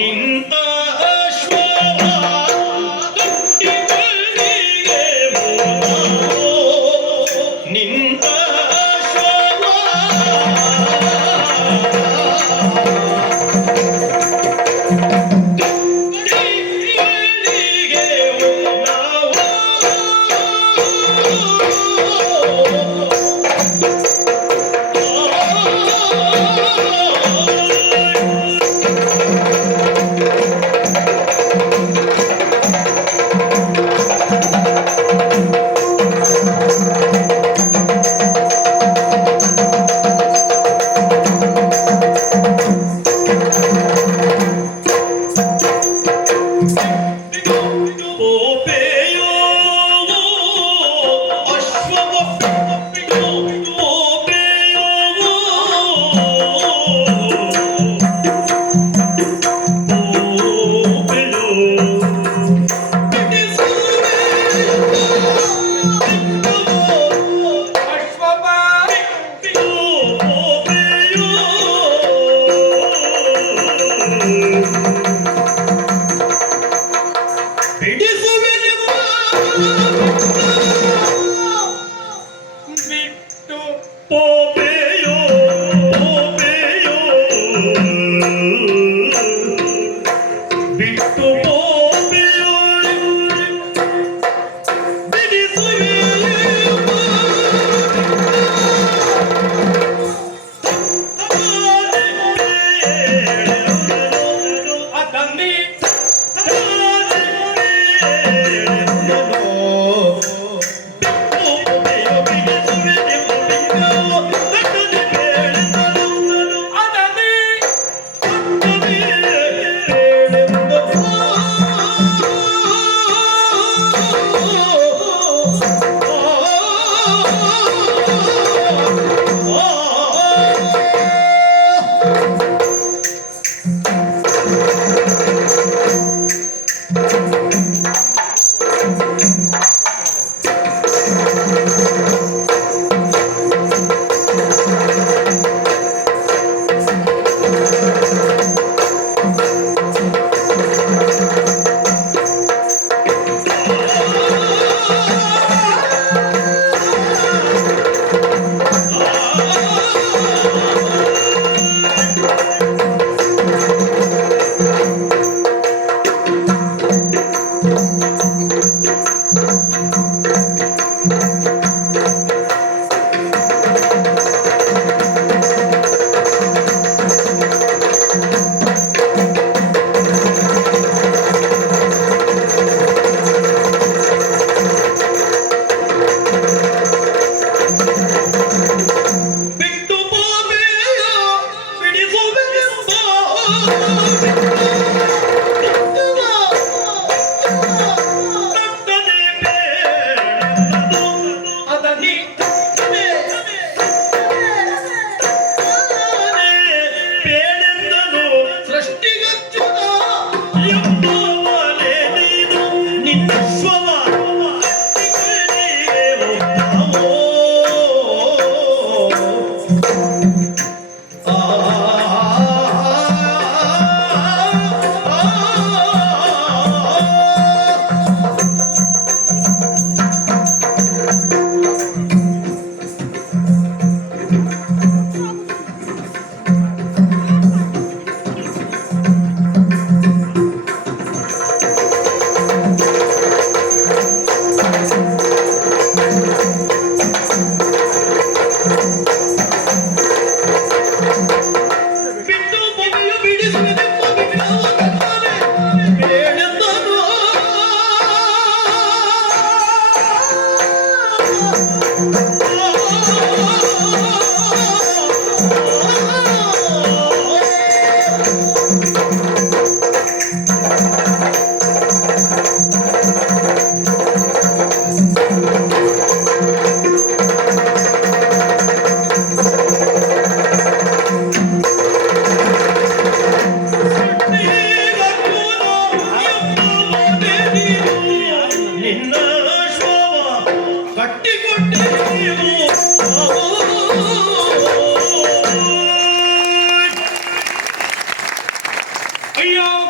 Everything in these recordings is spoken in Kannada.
ನಿಂತ ಅಶ್ವವ ಕಟ್ಟಿ ಬಳಿಗೆ ಹೋದೋ. ನಿಂತ ಅಶ್ವವ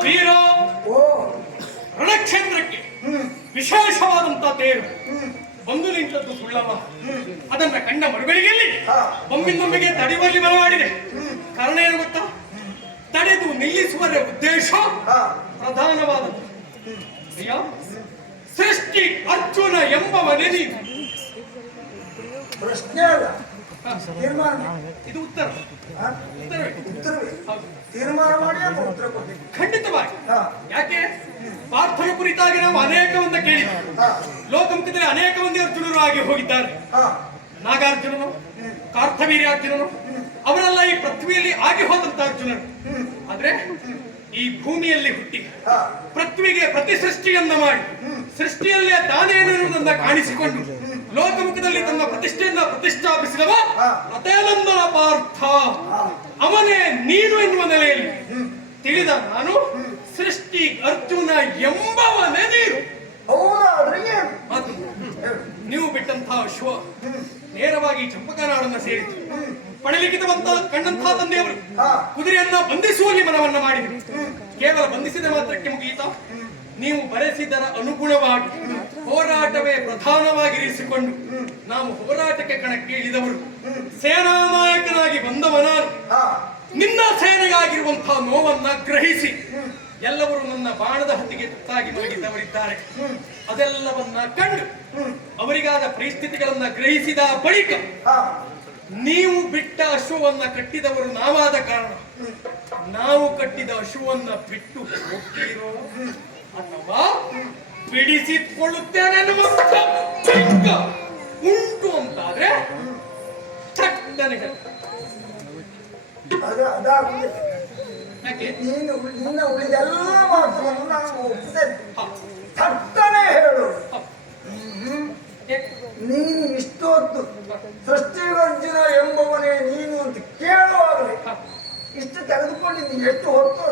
ವೀರ ಓ ರಣಕ್ಷೇತ್ರಕ್ಕೆ ವಿಶೇಷವಾದಂತ ತೇರು ಬಂದು ನಿಂತದ್ದು ಸುಳ್ಳವ. ಅದನ್ನ ಕಂಡ ಮರುಗಳಿಗೆಯಲ್ಲಿ ಒಮ್ಮಿಂದೊಮ್ಮೆಗೆ ತಡೆಯುವಲ್ಲಿ ಮನವಾಡಿದೆ. ಕಾರಣ ಏನು ಗೊತ್ತಾ? ತಡೆದು ನಿಲ್ಲಿಸುವ ಉದ್ದೇಶ ಪ್ರಧಾನವಾದದ್ದು. ಅಯ್ಯ, ಸೃಷ್ಟಿ ಅರ್ಜುನ ಎಂಬವನೇ ನೀನು. ಪ್ರಶ್ನೆ ಅಲ್ಲ, ತೀರ್ಮಾನ. ಇದು ಉತ್ತರ. ಉತ್ತರವೇ. ಉತ್ತರವೇ. ಹೌದು. ತೀರ್ಮಾನ ಮಾಡಿ ಅಂತ ಉತ್ತರ ಕೊಡ್ತೀನಿ. ಖಂಡಿತವಾಗಿ. ಯಾಕೆ? ಪಾರ್ಥನ ಕುರಿತಾಗಿ ನಾವು ಅನೇಕ ಮಂದಿ ಕೇಳಿ ಲೋಕಮುಖದಲ್ಲಿ ಅನೇಕ ಮಂದಿ ಅರ್ಜುನರು ಆಗಿ ಹೋಗಿದ್ದಾರೆ. ನಾಗಾರ್ಜುನನು, ಕಾರ್ಥವೀರ್ಯಾರ್ಜುನನು, ಅವರೆಲ್ಲ ಈ ಪೃಥ್ವಿಯಲ್ಲಿ ಆಗಿ ಹೋದಂತ ಅರ್ಜುನರು. ಆದ್ರೆ ಈ ಭೂಮಿಯಲ್ಲಿ ಹುಟ್ಟಿ ಪೃಥ್ವಿಗೆ ಪ್ರತಿ ಸೃಷ್ಟಿಯನ್ನ ಮಾಡಿ ಸೃಷ್ಟಿಯಲ್ಲೇ ತಾನೇನಿರುವುದನ್ನ ಕಾಣಿಸಿಕೊಂಡು ಲೋಕಮುಖದಲ್ಲಿ ತನ್ನ ಪ್ರತಿಷ್ಠೆಯನ್ನ ಪ್ರತಿಷ್ಠಾಪಿಸಿದವ ರಥೇನಂದನ ಪಾರ್ಥ. ಅವನೇ ನೀನು ಎನ್ನುವ ನೆಲೆಯಲ್ಲಿ ತಿಳಿದ ನಾನು ಸೃಷ್ಟಿ ಅರ್ಜುನ ಎಂಬವನೇ ನೀನು. ನೀವು ಬಿಟ್ಟಂತಹ ಅಶ್ವ ನೇರವಾಗಿ ಚಂಪಕನಾಡನ್ನ ಸೇರಿತು. ಪಡಲಿಕ್ಕಿತವಂತ ಕಂಡಂತಹ ತಂದೆಯವರು ಕುದುರೆಯನ್ನ ಬಂಧಿಸುವಲ್ಲಿ ಮನವನ್ನ ಮಾಡಿದರು. ಕೇವಲ ಬಂಧಿಸಿದ ಮಾತ್ರಕ್ಕೆ ಮುಗಿಯಿತ? ನೀವು ಬರೆಸಿದರ ಅನುಗುಣವಾಗಿ ಹೋರಾಟವೇ ಪ್ರಧಾನವಾಗಿರಿಸಿಕೊಂಡು ನಾವು ಹೋರಾಟಕ್ಕೆ ಕಣಕ್ಕೆ ಇಳಿದವರು. ಸೇನಾ ನಾಯಕನಾಗಿ ಬಂದವ ನಾನು. ನಿನ್ನ ಸೇನೆಗಾಗಿರುವಂತಹ ನೋವನ್ನ ಗ್ರಹಿಸಿ ಎಲ್ಲವರು ನನ್ನ ಬಾಣದ ಹತ್ತಿಗೆ ತುತ್ತಾಗಿ ಮಲಗಿದ್ದವರಿದ್ದಾರೆ. ಅದೆಲ್ಲವನ್ನ ಕಂಡು ಅವರಿಗಾದ ಪರಿಸ್ಥಿತಿಗಳನ್ನ ಗ್ರಹಿಸಿದ ಬಳಿಕ ನೀವು ಬಿಟ್ಟ ಅಶ್ವವನ್ನ ಕಟ್ಟಿದವರು ನಾವಾದ ಕಾರಣ ನಾವು ಕಟ್ಟಿದ ಅಶ್ವವನ್ನ ಬಿಟ್ಟು ಹೋಗ್ತೀರೋ ಅಥವಾ ಬಿಡಿಸಿಕೊಳ್ಳುತ್ತೇನೆ ಉಂಟು ಅಂತಾದ್ರೆ ಥಟ್ಟನೆ ನೀನು ನಿನ್ನ ಉಳಿದೆಲ್ಲ ಮಾತುಗಳನ್ನು ನಾನು ಒಪ್ಪಿದ್ದೇನೆ. ಥಟ್ಟನೆ ಹೇಳು. ನೀನು ಇಷ್ಟೊತ್ತು ಸೃಷ್ಟಿವರ್ಜುನ ಎಂಬವನೇ ನೀನು ಅಂತ ಕೇಳುವಾಗಲೇ ಇಷ್ಟು ತೆಗೆದುಕೊಂಡಿದ್ದು ಎಷ್ಟು ಹೊತ್ತು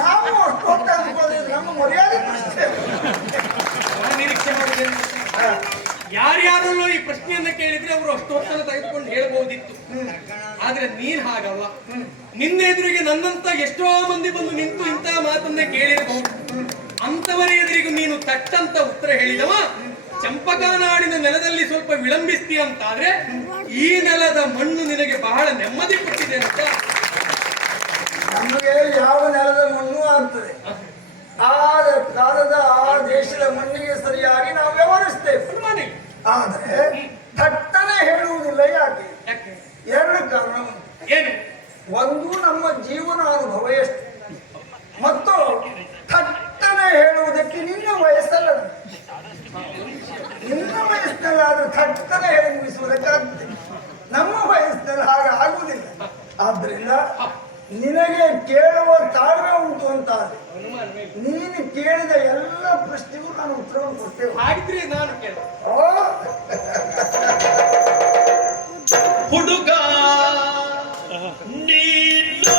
ನಾವು ಅಷ್ಟು ಹೊತ್ತು ತೆಗೆದುಕೊಂಡಿದ್ದು ನಮ್ಮ ಮರ್ಯಾದೆ ನಿರೀಕ್ಷೆ ಮಾಡಿದ್ದೇನೆ. ಯಾರ್ಯಾರಲ್ಲೂ ಈ ಪ್ರಶ್ನೆಯನ್ನ ಕೇಳಿದ್ರೆ ಅವರು ಅಷ್ಟು ಹೊತ್ತನ್ನು ತೆಗೆದುಕೊಂಡು ಹೇಳ್ಬಹುದಿತ್ತು. ಆದ್ರೆ ನೀನ್ ಹಾಗಲ್ಲ. ನಿನ್ನ ಎದುರಿಗೆ ನನ್ನಂತ ಎಷ್ಟೋ ಮಂದಿ ಬಂದು ನಿಂತು ಇಂತಹ ಮಾತನ್ನೇ ಕೇಳಿರಬಹುದು. ಅಂತವರ ಎದುರಿಗೂ ನೀನು ತಟ್ಟಂತ ಉತ್ತರ ಹೇಳಿದವ ಚಂಪಕನಾಡಿನ ನೆಲದಲ್ಲಿ ಸ್ವಲ್ಪ ವಿಳಂಬಿಸ್ತೀಯ ಅಂತಾದ್ರೆ ಈ ನೆಲದ ಮಣ್ಣು ನಿನಗೆ ಬಹಳ ನೆಮ್ಮದಿ ಕೊಟ್ಟಿದೆ ಅಂತ. ನಮಗೆ ಯಾವ ನೆಲದ ಮಣ್ಣು ಆಗ್ತದೆ ಆ ಕಾಲದ ಆ ದೇಶದ ಮಣ್ಣಿಗೆ ಸರಿಯಾಗಿ ನಾವು ವ್ಯವಹರಿಸ್ತೇವೆ. ಆದ್ರೆ ಥಟ್ಟನೆ ಹೇಳುವುದಿಲ್ಲ. ಯಾಕೆ? ಎರಡು ಕಾರಣ. ಏನು? ಒಂದು ನಮ್ಮ ಜೀವನ ಅನುಭವ ಎಷ್ಟು, ಮತ್ತು ಥಟ್ಟನೆ ಹೇಳುವುದಕ್ಕೆ ನಿನ್ನ ವಯಸ್ಸಲ್ಲ. ನಿನ್ನ ವಯಸ್ಸಿನಲ್ಲಾದ್ರೂ ಥಟ್ಟನೆ ಹೇಳಿ ಮುಗಿಸುವುದಕ್ಕಾಗ್ತದೆ. ನಮ್ಮ ವಯಸ್ಸಿನಲ್ಲಿ ಹಾಗೆ ಆಗುವುದಿಲ್ಲ. ಆದ್ರಿಂದ ನಿನಗೆ ಕೇಳುವ ತಾಳ್ಮೆ ಉಂಟು ಅಂತ ನೀನು ಕೇಳಿದ ಎಲ್ಲ ಪ್ರಶ್ನೆಗೂ ನಾನು ಉತ್ತರವನ್ನು ಕೊಡ್ತೇವೆ. ಹಾಗಿದ್ರೆ ನಾನು ಕೇಳ ಹುಡುಗ ನೀನು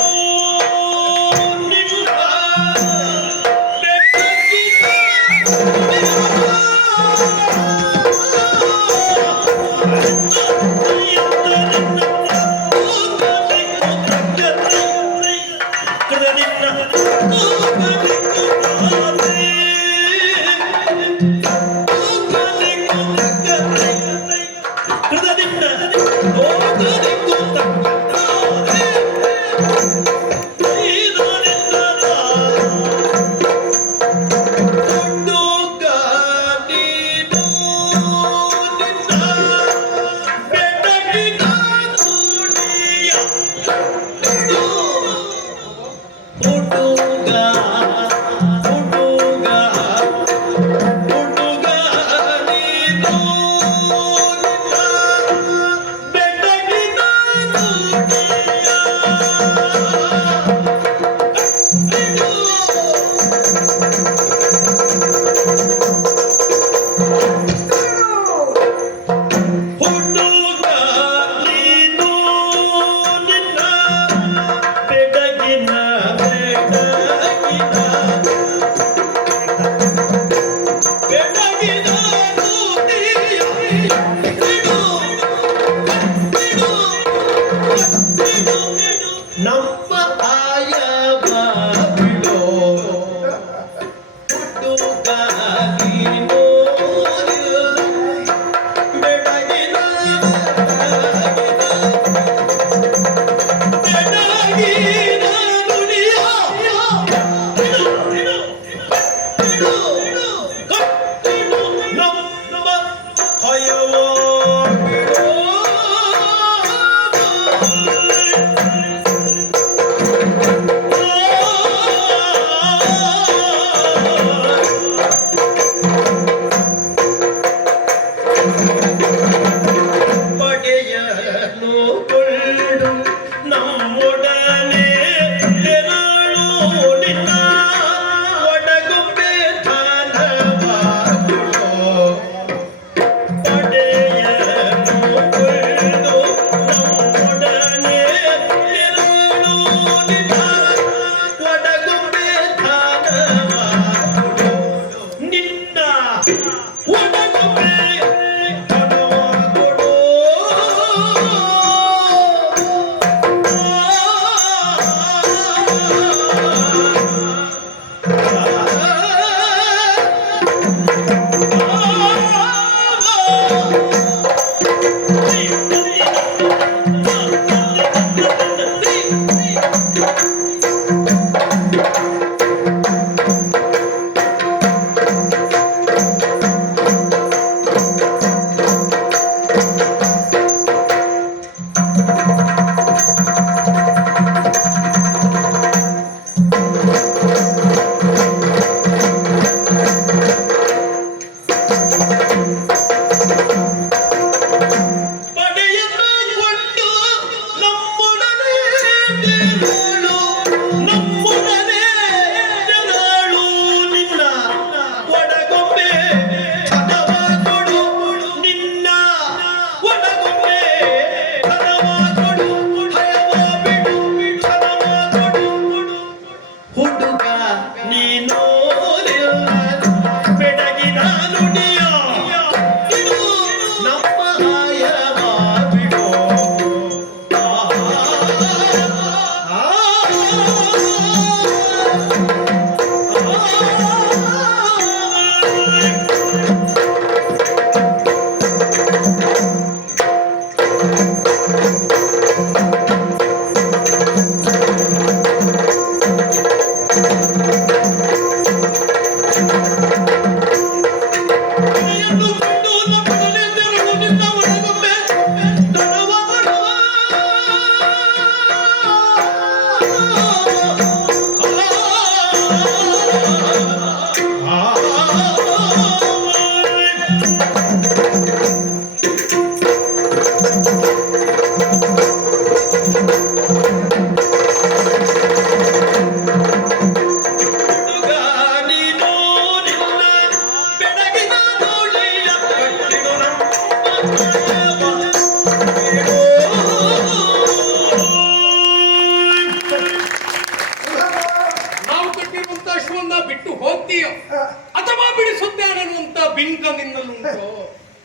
ಹಿಂಕ ನಿನ್ನಲ್ಲುಂಟು.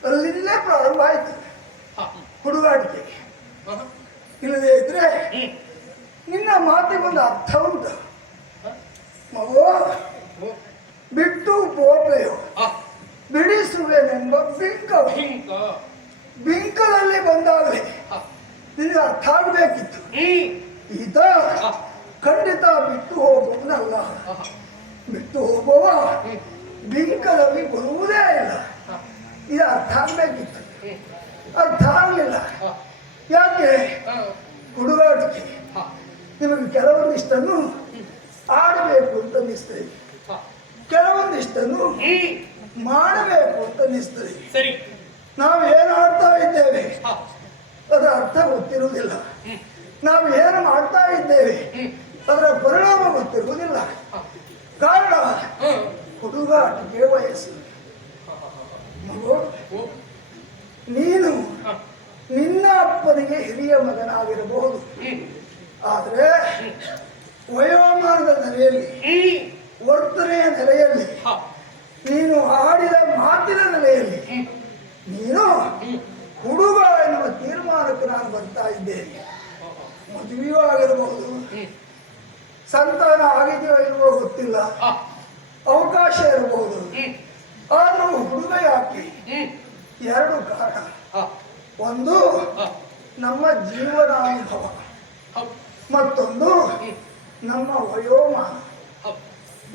ಅಲ್ಲಿಂದಲೇ ಪ್ರಾರಂಭ ಆಯ್ತು ಹ. ಹುಡುಗಾಟಿಕೆ. ಹ. ಇಲ್ಲದೆ ಇದ್ರೆ ಹ್ಮ್. ನಿನ್ನ ಮಾತಿಗೊಂದು ಅರ್ಥ ಉಂಟು. ಮಗು ಓ. ಬಿಟ್ಟು ಬೋಪೆಯು ಹ. ಬಿಡಿಸುವೆನೆಂಬ ಬಿಂಕವು ಹಿಂಕ. ಬಿಂಕದಲ್ಲಿ ಬಂದಾಗಲೇ ಹ. ನಿನಗೆ ಅರ್ಥ ಆಗಬೇಕಿತ್ತು. ಹ್ಮ್. ಈತ ಹ. ಖಂಡಿತ ಬಿಟ್ಟು ಹೋಗುವುದಲ್ಲ. ಹ. ಬಿಟ್ಟು ಹೋಗುವ ಹ್ಮ್. ಬಿಂಕದಲ್ಲಿ ಬರುವುದೇ ಇಲ್ಲ. ಹ. ಇದು ಅರ್ಥ ಆಗಬೇಕಿತ್ತು. ಹ್ಮ್. ಅರ್ಥ ಆಗಲಿಲ್ಲ. ಹ. ಯಾಕೆ? ಹ. ಹುಡುಗಾಟಿಕೆ. ಹ. ನಿಮಗೆ ಕೆಲವೊಂದಿಷ್ಟನ್ನು ಆಡಬೇಕು ಅಂತ ಅನ್ನಿಸ್ತದೆ, ಹ. ಕೆಲವೊಂದಿಷ್ಟನ್ನು ಹ್ಮ್. ಮಾಡಬೇಕು ಅಂತ ಅನ್ನಿಸ್ತದೆ. ಸರಿ. ನಾವು ಏನು ಆಡ್ತಾ ಇದ್ದೇವೆ ಹ. ಅದರ ಅರ್ಥ ಗೊತ್ತಿರುವುದಿಲ್ಲ. ಹ್ಮ್. ನಾವು ಏನು ಮಾಡ್ತಾ ಇದ್ದೇವೆ ಹ್ಮ್. ಅದರ ಪರಿಣಾಮ ಗೊತ್ತಿರುವುದಿಲ್ಲ. ಹ. ಕಾರಣ ಹ್ಮ್. ಹುಡುಗಾಟಿಕೆ ವಯಸ್ಸು. ಮಗು, ಓ. ನೀನು ಹ. ನಿನ್ನ ಅಪ್ಪನಿಗೆ ಹಿರಿಯ ಮಗನಾಗಿರಬಹುದು, ಹ್ಮ್. ಆದರೆ ವಯೋಮಾನದ ನೆಲೆಯಲ್ಲಿ, ಹ್ಮ್. ವರ್ತನೆಯ ನೆಲೆಯಲ್ಲಿ, ಹ. ನೀನು ಆಡಿದ ಮಾತಿನ ನೆಲೆಯಲ್ಲಿ ಹ್ಮ್. ನೀನು ಹ್ಮ್. ಹುಡುಗ ಎನ್ನುವ ತೀರ್ಮಾನಕ್ಕೆ ನಾನು ಬರ್ತಾ ಇದ್ದೇನೆ. ಮದುವೆಯೂ ಆಗಿರಬಹುದು, ಹ್ಮ್. ಸಂತಾನ ಆಗಿದೆಯೋ ಇಲ್ವೋ ಗೊತ್ತಿಲ್ಲ, ಹ. ಅವಕಾಶ ಇರಬಹುದು. ಹ್ಮ್. ಆದರೂ ಹುಡುಗ ಯಾಕೆ? ಹ್ಮ್. ಎರಡು ಕಾರಣ. ಹ. ಒಂದು ಹ. ನಮ್ಮ ಜೀವನಾನುಭವ, ಹೌದು. ಮತ್ತೊಂದು ಹ್ಮ್. ನಮ್ಮ ವಯೋಮಾನ. ಹೌದು.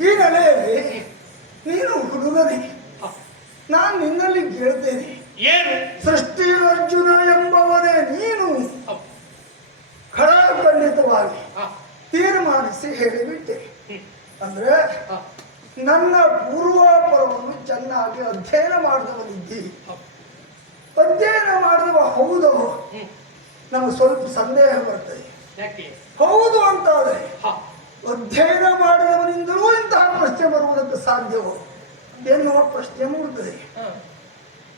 ಈ ನೆಲೆಯಲ್ಲಿ ನೀನು ಹುಡುಗನೇ. ಹ. ನಾನು ನಿನ್ನಲ್ಲಿ ಕೇಳ್ತೇನೆ, ಏನು? ಸೃಷ್ಟಿ ಅರ್ಜುನ ಎಂಬವನೇ ನೀನು ಹೌದು. ಖಡಾಖಂಡಿತವಾಗಿ ಹ. ತೀರ್ಮಾನಿಸಿ ಹೇಳಿಬಿಟ್ಟೆ. ಹ್ಮ್. ಅಂದ್ರೆ ಹ. ನನ್ನ ಪೂರ್ವಾಪರವನ್ನು ಚೆನ್ನಾಗಿ ಅಧ್ಯಯನ ಮಾಡಿದವನಿದ್ದಿ. ಹೌದು. ಅಧ್ಯಯನ ಮಾಡಿದವ ಹೌದು, ಹ್ಮ್. ನಮಗೆ ಸ್ವಲ್ಪ ಸಂದೇಹ ಬರ್ತದೆ. ಯಾಕೆ? ಹೌದು ಅಂತಾದ್ರೆ ಹ. ಅಧ್ಯಯನ ಮಾಡಿದವನಿಂದಲೂ ಇಂತಹ ಪ್ರಶ್ನೆ ಬರುವುದಕ್ಕೆ ಸಾಧ್ಯವೋ ಎನ್ನುವ ಪ್ರಶ್ನೆ ಮೂಡುತ್ತದೆ. ಹ.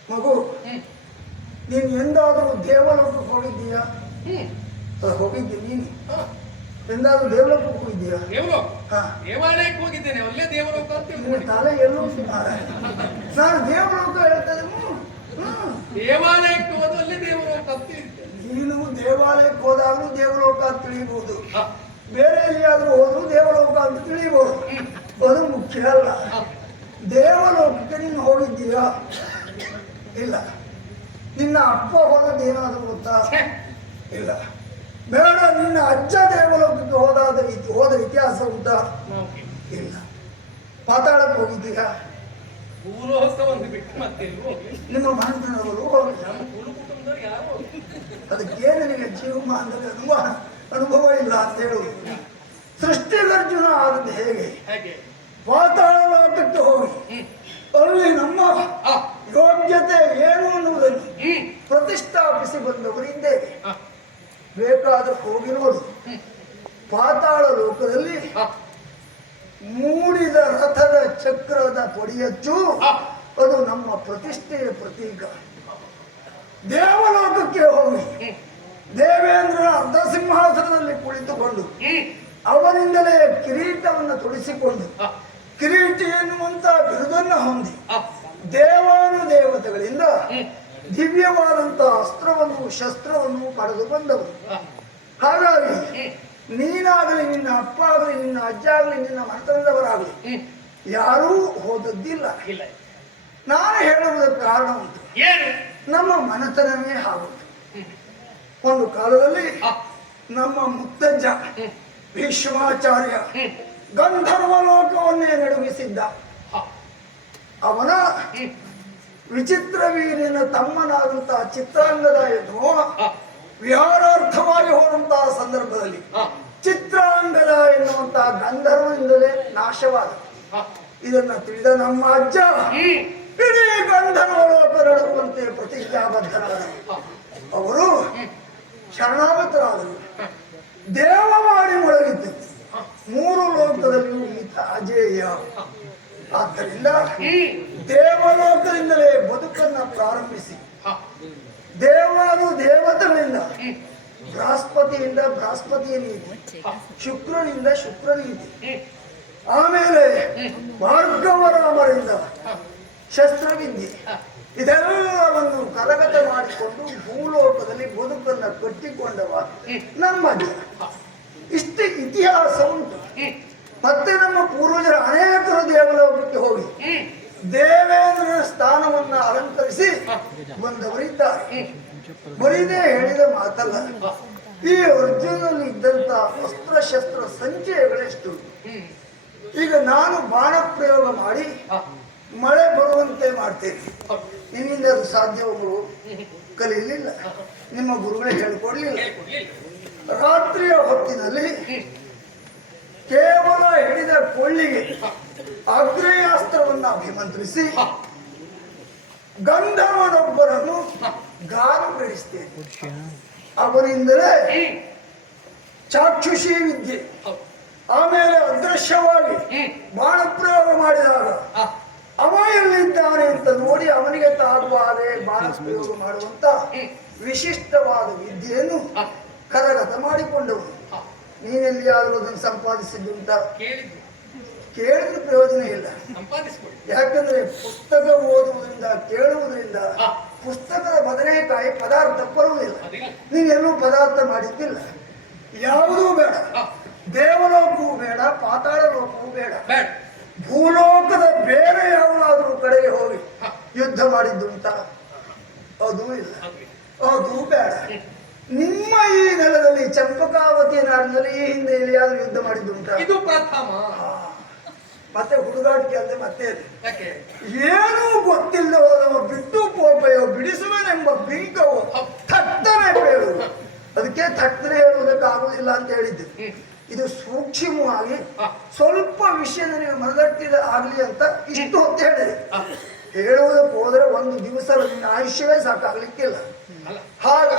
ಮಗು, ಹ್ಮ್. ನೀನು ಎಂದಾದರೂ ದೇವಲೋಕಕ್ಕೆ ಹೋಗಿದ್ದೀಯಾ? ಹ್ಮ್. ಹೋಗಿದ್ದಿ ನೀನು? ಹ. ಎಂದಾದ್ರೂ ದೇವಲೋಕಕ್ಕೆ ಹೋಗಿದ್ದೀಯಾ? ದೇವಲೋಕ. ಹಾ. ದೇವಾಲಯಕ್ಕೆ ಹೋಗಿದ್ದೇನೆ, ಅಲ್ಲೇ ದೇವಲೋಕ ಅಂತ ನಿನ್ನ ತಿಳ್ಕೊಂಡು. ತಲೆ ಎಲ್ಲೂ ನಾನು ದೇವಲೋಕ ಹೇಳ್ತೇನೆ. ದೇವಾಲಯಕ್ಕೆ ಹೋದ ಅಲ್ಲೇ ದೇವಲೋಕ ಅಂತ ತಿಳಿದ್ದೆ. ನೀನು ದೇವಾಲಯಕ್ಕೆ ಹೋದಾಗಲೂ ದೇವಲೋಕ ಅಂತ ತಿಳಿಬಹುದು, ಹ. ಬೇರೆ ಎಲ್ಲಿಯಾದ್ರೂ ಹೋದ್ರು ದೇವಲೋಕ ಅಂತ ತಿಳಿಬಹುದು. ಹ್ಮ್. ಅದು ಮುಖ್ಯ ಅಲ್ಲ. ಹ. ದೇವಲೋಕಕ್ಕೆ ನೀನು ಹೋಗಿದ್ದೀಯಾ? ಇಲ್ಲ. ನಿನ್ನ ಅಪ್ಪ ಹೋದದ್ದೇನಾದ್ರೂ ಗೊತ್ತಾ? ಛೆ. ಇಲ್ಲ. ಬೇಡ, ನಿನ್ನ ಅಜ್ಜ ದೇವಲೋಕಕ್ಕೆ ಹೋದ ಇತಿಹಾಸ ಉಂಟಾ? ನಮಗೆ ಇಲ್ಲ. ಪಾತಾಳಕ್ಕೆ ಹೋಗಿದ್ದೀಯಾ? ಭೂಲೋಕವನ್ನು ಬಿಟ್ಟು ಮತ್ತೆ ಎಲ್ಲೂ ಹೋಗ್ಲಿಲ್ಲ. ನಿಮ್ಮ ಮನೆತನವರು ಹೋಗಿಲ್ಲ. ನಮ್ಮ ಕುಲ ಕುಟುಂಬದವ್ರು ಯಾರು ಹೋಗ್ಲಿಲ್ಲ. ಅದಕ್ಕೆ ನಿನಗೆ ಜೀವಮಾನದಲ್ಲಿ ಅನುಭವ ಇಲ್ಲ ಅಂತ ಹೇಳುವುದು. ಸೃಷ್ಟಿಗರ್ಜುನ ಆದದ್ದು ಹೇಗೆ? ಹಾಗೆ. ಪಾತಾಳ ಲೋಕಕ್ಕೆ ಹೋಗಿ ಹ್ಮ್. ಅಲ್ಲಿ ನಮ್ಮ ಹ. ಯೋಗ್ಯತೆ ಏನು ಅನ್ನುವುದನ್ನು ಹ್ಮ್. ಪ್ರತಿಷ್ಠಾಪಿಸಿ ಬಂದವರಿದ್ದೇವೆ. ಹ. ಬೇಕಾದ್ರೆ ಹೋಗಿರುವುದು. ಹ್ಮ್. ಪಾತಾಳ ಲೋಕದಲ್ಲಿ ಹ. ಮೂಡಿದ ರಥದ ಚಕ್ರದ ಪೊಡಿಯಚ್ಚು ಹ. ಅದು ನಮ್ಮ ಪ್ರತಿಷ್ಠೆಯ ಪ್ರತೀಕ. ದೇವಲೋಕಕ್ಕೆ ಹೋಗಿ ಹ್ಮ್. ದೇವೇಂದ್ರನ ಅರ್ಧ ಸಿಂಹಾಸನದಲ್ಲಿ ಕುಳಿತುಕೊಂಡು ಹ್ಮ್. ಅವನಿಂದಲೇ ಕಿರೀಟವನ್ನು ತೊಡಿಸಿಕೊಂಡು ಹ. ಕಿರೀಟಿ ಎನ್ನುವಂತ ಬಿರುದನ್ನು ಹೊಂದಿ ಹ. ದೇವಾನುದೇವತೆಗಳಿಂದ ಹ್ಮ್. ದಿವ್ಯವಾದಂತಹ ಅಸ್ತ್ರವನ್ನು ಶಸ್ತ್ರವನ್ನು ಪಡೆದು ಬಂದವರು. ಹ. ಹಾಗಾಗಿ ಹ್ಮ್. ನೀನಾಗಲಿ, ನಿನ್ನ ಅಪ್ಪ ಆಗಲಿ, ನಿನ್ನ ಅಜ್ಜ ಆಗಲಿ, ನಿನ್ನ ಮನೆತನದವರಾಗಲಿ ಹ್ಮ್. ಯಾರೂ ಹೋದದ್ದಿಲ್ಲ. ಇಲ್ಲ. ನಾನು ಹೇಳುವುದಕ್ಕೆ ಕಾರಣ ಉಂಟು. ಏನು? ನಮ್ಮ ಮನೆತನವೇ ಆಗುವುದು. ಹ್ಮ್. ಒಂದು ಕಾಲದಲ್ಲಿ ಹ. ನಮ್ಮ ಮುತ್ತಜ್ಜ ಹ್ಮ್. ಭೀಷ್ಮಾಚಾರ್ಯ ಹ್ಮ್. ಗಂಧರ್ವ ಲೋಕವನ್ನೇ ನಡುಗಿಸಿದ್ದ. ಹ. ಅವನ ಹ್ಮ್. ವಿಚಿತ್ರ ವೀರ್ಯನ ತಮ್ಮನಾದಂತಹ ಚಿತ್ರಾಂಗದ ಎನ್ನುವ ಹ. ವಿಹಾರಾರ್ಥವಾಗಿ ಹೋದಂತಹ ಸಂದರ್ಭದಲ್ಲಿ ಹ. ಚಿತ್ರಾಂಗದ ಎನ್ನುವಂತಹ ಗಂಧರ್ವನಿಂದಲೇ ನಾಶವಾದ. ಹ. ಇದನ್ನ ತಿಳಿದ ನಮ್ಮ ಅಜ್ಜ ಹ್ಮ್. ಇಡೀ ಗಂಧರ್ವ ಲೋಕ ನಡುವಂತೆ ಪ್ರತಿಜ್ಞಾಬದ್ಧರಾದರು. ಹ. ಅವರು ಹ್ಮ್. ಶರಣಾಗತರಾದರು. ಹ. ದೇವವಾಣಿ ಒಳಗಿದ್ದು ಹ. ಮೂರು ಲೋಕದಲ್ಲಿಯೂ ಈತ ಅಜೇಯ. ಆದ್ದರಿಂದ ಹ್ಮ್. ದೇವಲೋಕದಿಂದಲೇ ಬದುಕನ್ನ ಪ್ರಾರಂಭಿಸಿ ಹ. ದೇವಾನು ದೇವತೆಗಳಿಂದ ಹ್ಮ್. ಬೃಹಸ್ಪತಿಯ ನೀತಿ, ಶುಕ್ರನಿಂದ ಶುಕ್ರ ನೀತಿ, ಹ್ಮ್. ಆಮೇಲೆ ಭಾರ್ಗವರಾಮರಿಂದ ಹ. ಶಸ್ತ್ರವಿದ್ಯೆ ಇದೆಲ್ಲವನ್ನು ಕರಗತ ಮಾಡಿಕೊಂಡು ಭೂಲೋಕದಲ್ಲಿ ಬದುಕನ್ನು ಕಟ್ಟಿಕೊಂಡವ ನಮ್ಮ ಅಜ್ಜ. ಇಷ್ಟು ಇತಿಹಾಸ ಉಂಟು. ಮತ್ತೆ ನಮ್ಮ ಪೂರ್ವಜರ ಅನೇಕರು ದೇವಲೋಕಕ್ಕೆ ಹೋಗಿ ದೇವೇಂದ್ರನ ಸ್ಥಾನವನ್ನ ಅಲಂಕರಿಸಿ ಬಂದವರಿದ್ದಾರೆ. ಬರೀದೇ ಹೇಳಿದ ಮಾತಲ್ಲ, ಈ ಅರ್ಜುನಲ್ಲಿ ಇದ್ದಂತ ಅಸ್ತ್ರಶಸ್ತ್ರ ಸಂಚಯಗಳೆಷ್ಟು. ಈಗ ನಾನು ಬಾಣ ಪ್ರಯೋಗ ಮಾಡಿ ಮಳೆ ಬರುವಂತೆ ಮಾಡ್ತೇನೆ. ನಿನ್ನಿಂದ ಅದು ಸಾಧ್ಯವೋ ಕಲಿಯಲಿಲ್ಲ, ನಿಮ್ಮ ಗುರುಗಳೇ ಹೇಳಿಕೊಡ್ಲಿಲ್ಲ. ರಾತ್ರಿಯ ಹೊತ್ತಿನಲ್ಲಿ ಕೇವಲ ಹಿಡಿದ ಕೊಳ್ಳಿಗೆ ಆಗ್ನೇಯಾಸ್ತ್ರವನ್ನು ಅಭಿಮಂತ್ರಿಸಿ ಗಂಧರ್ವನೊಬ್ಬರನ್ನು ಗಾರು ಬೆಳೆಸ್ತೇನೆ. ಅವರಿಂದಲೇ ಚಾಕ್ಷುಷಿ ವಿದ್ಯೆ, ಆಮೇಲೆ ಅದೃಶ್ಯವಾಗಿ ಬಾಣ ಪ್ರಯೋಗ ಮಾಡಿದಾಗ ಅವ ಎಲ್ಲಿದ್ದಾನೆ ಅಂತ ನೋಡಿ ಅವನಿಗೆ ತಾಗುವಾಗೆ ಬಾಣ ಪ್ರಯೋಗ ಮಾಡುವಂತ ವಿಶಿಷ್ಟವಾದ ವಿದ್ಯೆಯನ್ನು ಕರಗತ ಮಾಡಿಕೊಂಡವು. ನೀನೆಲ್ಲಿಯಾದರೂ ಅದನ್ನು ಸಂಪಾದಿಸಿದ್ದುಂಟ? ಕೇಳಿದ್ರೆ ಪ್ರಯೋಜನ ಇಲ್ಲ. ಯಾಕಂದ್ರೆ ಪುಸ್ತಕ ಓದುವುದರಿಂದ ಕೇಳುವುದರಿಂದ ಪುಸ್ತಕದ ಬದನೆಕಾಯಿ ಪದಾರ್ಥ ಬರುವುದಿಲ್ಲ. ನೀನೆಲ್ಲೂ ಪದಾರ್ಥ ಮಾಡಿದ್ದಿಲ್ಲ. ಯಾವುದೂ ಬೇಡ, ದೇವಲೋಕವೂ ಬೇಡ, ಪಾತಾಳ ಲೋಕವೂ ಬೇಡ, ಭೂಲೋಕದ ಬೇರೆ ಯಾವುದಾದ್ರೂ ಕಡೆಗೆ ಹೋಗಿ ಯುದ್ಧ ಮಾಡಿದ್ದುಂಟ? ಅದೂ ಇಲ್ಲ, ಅದು ಬೇಡ. ನಿಮ್ಮ ಈ ನೆಲದಲ್ಲಿ ಚಂಪಕಾವತಿ ನಾಡಿನಲ್ಲಿ ಈ ಹಿಂದೆ ಎಲ್ಲಿಯಾದ್ರೂ ಯುದ್ಧ ಮಾಡಿದ್ದುಂಟ? ಇದು ಪ್ರಥಮ. ಮತ್ತೆ ಹುಡುಗಾಟಿಕೆ ಅಲ್ಲದೆ ಮತ್ತೆ ಏನೂ ಗೊತ್ತಿಲ್ಲದೆ ಹೋದವ ಬಿಟ್ಟು ಪೋಪೆಯೋ ಬಿಡಿಸುವನೆಂಬ ಬಿಂಕವೋ ಥಟ್ಟನೆ ಹೇಳುವುದು. ಅದಕ್ಕೆ ಥಟ್ಟನೆ ಹೇಳುವುದಕ್ಕಾಗುವುದಿಲ್ಲ ಅಂತ ಹೇಳಿದ್ದೆ. ಇದು ಸೂಕ್ಷ್ಮವಾಗಿ ಸ್ವಲ್ಪ ವಿಷಯ ನನಗೆ ಮನದಟ್ಟಿದ ಆಗ್ಲಿ ಅಂತ ಇಷ್ಟು ಹೊತ್ತು ಹೇಳಿದೆ. ಹೇಳುವುದಕ್ಕೆ ಹೋದ್ರೆ ಒಂದು ದಿವಸ ನಿನ್ನ ಆಯುಷ್ಯವೇ ಸಾಕಾಗ್ಲಿಕ್ಕಿಲ್ಲ. ಹಾಗ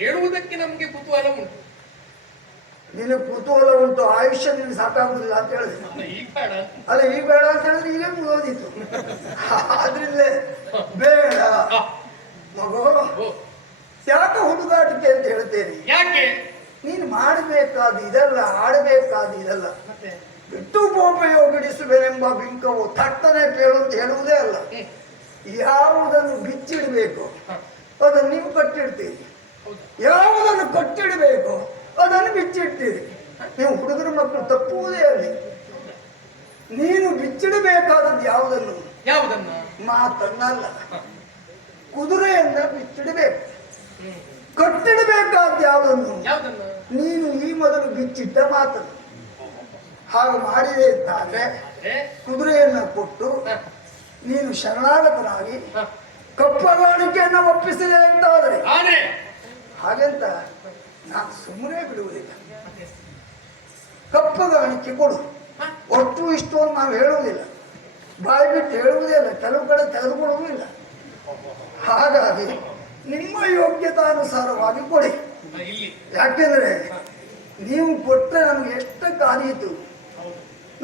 ಹೇಳುವುದಕ್ಕೆ ನಮ್ಗೆ ಕುತೂಹಲ ಉಂಟು. ನಿನ್ನ ಕುತೂಹಲ ಉಂಟು, ಆಯುಷ್ಯ ನಿನ್ಗೆ ಸಾಕಾಗುದಿಲ್ಲ ಅಂತ ಹೇಳಿದೆ. ಅಲ್ಲ ಈಗ ಬೇಡ ಅಂತ ಹೇಳಿದ್ರೆ ಈಗೇ ಮುಗಿದೋದಿತ್ತು. ಆದ್ರಿಂದಲೇ ಬೇಡ ಮಗು, ಯಾಕೆ ಹುಡುಗಾಟಿಕೆ ಅಂತ ಹೇಳ್ತೇನೆ? ಯಾಕೆ? ನೀನು ಮಾಡಬೇಕಾದ ಇದಲ್ಲ, ಆಡಬೇಕಾದ ಇದಲ್ಲ. ಬಿಟ್ಟು ಬೋಪೆಯೋ ಬಿಡಿಸುವೆನೆಂಬ ಬಿಂಕವು ಥಟ್ಟನೆ ಕೇಳು ಅಂತ ಹೇಳುವುದೇ ಅಲ್ಲ. ಯಾವುದನ್ನು ಬಿಚ್ಚಿಡಬೇಕು ಅದನ್ನು ನೀವು ಕಟ್ಟಿಡ್ತೀರಿ, ಯಾವುದನ್ನು ಕಟ್ಟಿಡಬೇಕು ಅದನ್ನು ಬಿಚ್ಚಿಡ್ತೀರಿ. ನೀವು ಹುಡುಗರ ಮಕ್ಕಳು ತಪ್ಪುವುದೇ ಅಲ್ಲಿ. ನೀನು ಬಿಚ್ಚಿಡಬೇಕಾದದ್ದು ಯಾವುದನ್ನು? ಯಾವುದನ್ನು? ಮಾತನ್ನಲ್ಲ, ಕುದುರೆಯನ್ನ ಬಿಚ್ಚಿಡಬೇಕು. ಕಟ್ಟಿಡಬೇಕಾದ ಯಾವುದನ್ನು? ನೀನು ಈ ಮೊದಲು ಬಿಚ್ಚಿಟ್ಟ ಮಾತನ್ನು. ಹಾಗೆ ಮಾಡಿದೆ ಅಂತಾದ್ರೆ ಕುದುರೆಯನ್ನ ಕೊಟ್ಟು ನೀನು ಶರಣಾಗತನಾಗಿ ಕಪ್ಪಗಾಣಿಕೆಯನ್ನು ಒಪ್ಪಿಸಿದೆ ಅಂತಾದ್ರೆ ಹಾಗೆಂತ ನಾನು ಸುಮ್ಮನೆ ಬಿಡುವುದಿಲ್ಲ. ಕಪ್ಪಗಾಣಿಕೆ ಕೊಡು, ಒಟ್ಟು ಇಷ್ಟು ಅಂತ ನಾವು ಹೇಳುವುದಿಲ್ಲ, ಬಾಯಿ ಬಿಟ್ಟು ಹೇಳುವುದೇ ಇಲ್ಲ, ಕೆಲವು ಕಡೆ ತೆಗೆದುಕೊಳ್ಳುವುದಿಲ್ಲ. ಹಾಗಾಗಿ ನಿಮ್ಮ ಯೋಗ್ಯತಾನುಸಾರವಾಗಿ ಕೊಡಿ. ಯಾಕೆಂದ್ರೆ ನೀವು ಕೊಟ್ಟರೆ ನಮ್ಗೆ ಎಷ್ಟು ಕಾದೀತು.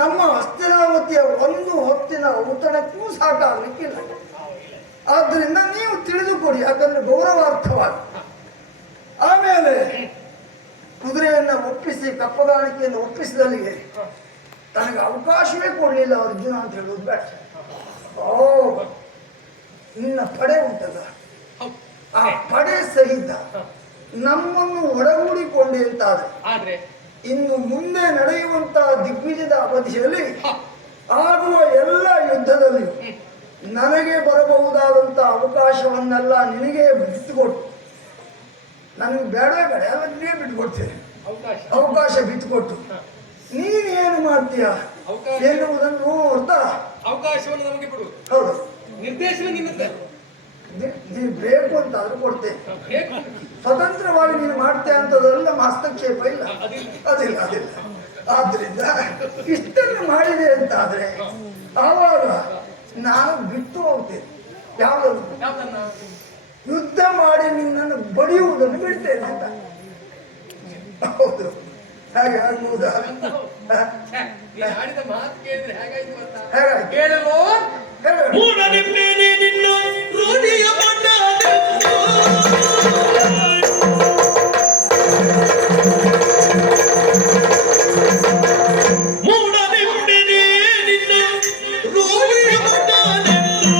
ನಮ್ಮ ಹಸ್ತಿನಾವತಿಯ ಒಂದು ಹೊತ್ತಿನ ಔತಣಕ್ಕೂ ಸಾಕಾಗಲಿಕ್ಕಿಲ್ಲ. ಆದ್ದರಿಂದ ನೀವು ತಿಳಿದುಕೊಡಿ, ಯಾಕಂದ್ರೆ ಗೌರವಾರ್ಥವಾಗಿ. ಆಮೇಲೆ ಕುದುರೆಯನ್ನ ಒಪ್ಪಿಸಿ ಕಪ್ಪಗಾಣಿಕೆಯನ್ನು ಒಪ್ಪಿಸಿದಲ್ಲಿಗೆ ನನಗೆ ಅವಕಾಶವೇ ಕೊಡಲಿಲ್ಲ ಅರ್ಜುನ ಅಂತ ಹೇಳುವುದು ಬೇಡ. ಓ, ನಿನ್ನ ಪಡೆ ಉಂಟಲ್ಲ, ಆ ಪಡೆ ಸಹಿತ ನಮ್ಮನ್ನು ಒಡಗೂಡಿಕೊಂಡೆ ಅಂತಾದ್ರೆ ಇನ್ನು ಮುಂದೆ ನಡೆಯುವಂತಹ ದಿಗ್ವಿಜಯದ ಅವಧಿಯಲ್ಲಿ ಆಗುವ ಎಲ್ಲ ಯುದ್ಧದಲ್ಲಿ ನನಗೆ ಬರಬಹುದಾದಂತ ಅವಕಾಶವನ್ನೆಲ್ಲ ನಿನಗೆ ಬಿಟ್ಟುಕೊಟ್ಟು, ನನಗೆ ಬೇಡ ಬೇಡ ಎಲ್ಲ ನಿನಗೆ ಬಿಟ್ಟುಕೊಡ್ತೇನೆ. ಅವಕಾಶ ಬಿಟ್ಟುಕೊಟ್ಟು ನೀನೇನು ಮಾಡ್ತೀಯ ಎನ್ನುವುದನ್ನು ನೋಡ್ತಾ ಅವಕಾಶವನ್ನು ನಮಗೆ ಬಿಡು. ಹೌದು, ನಿರ್ದೇಶನ ನಿನ್ನದೇ. ನೀನು ಬೇಕು ಅಂತ ಆದ್ರೂ ಕೊಡ್ತೇನೆ. ಸ್ವತಂತ್ರವಾಗಿ ನೀನು ಮಾಡ್ತೇನೆ ಅಂತದೆಲ್ಲ ಹಸ್ತಕ್ಷೇಪ ಇಲ್ಲ, ಅದಿಲ್ಲ ಅದಿಲ್ಲ. ಆದ್ರಿಂದ ಇಷ್ಟನ್ನು ಮಾಡಿದೆ ಅಂತಾದ್ರೆ ಆವಾಗ ನಾನು ಬಿಟ್ಟು ಹೋಗ್ತೇನೆ. ಯಾವುದನ್ನು? ಯುದ್ಧ ಮಾಡಿ ನಿನ್ನನ್ನು ಬಡಿಯುವುದನ್ನು ಬಿಡ್ತೇನೆ ಅಂತ. ಹೌದು, ಹಾಗೆ ಆಗ್ಬಹುದಾ? ಆಡಿದ ಮಾತು ಕೇಳಿದ್ರೆ ಹೇಗಾಯ್ತು ಅಂತ ಹೇಗಾಯ್ತು? ಕೇಳಲು ಮೂಡಲಿದ್ದೇನೆ ನಿನ್ನ ರೂಢಿಯ ಬಣ್ಣದೆಂದು. ಮೂಡಲಿದ್ದೇನೆ ನಿನ್ನ ರೂಢಿಯ ಬಣ್ಣದೆಂದು.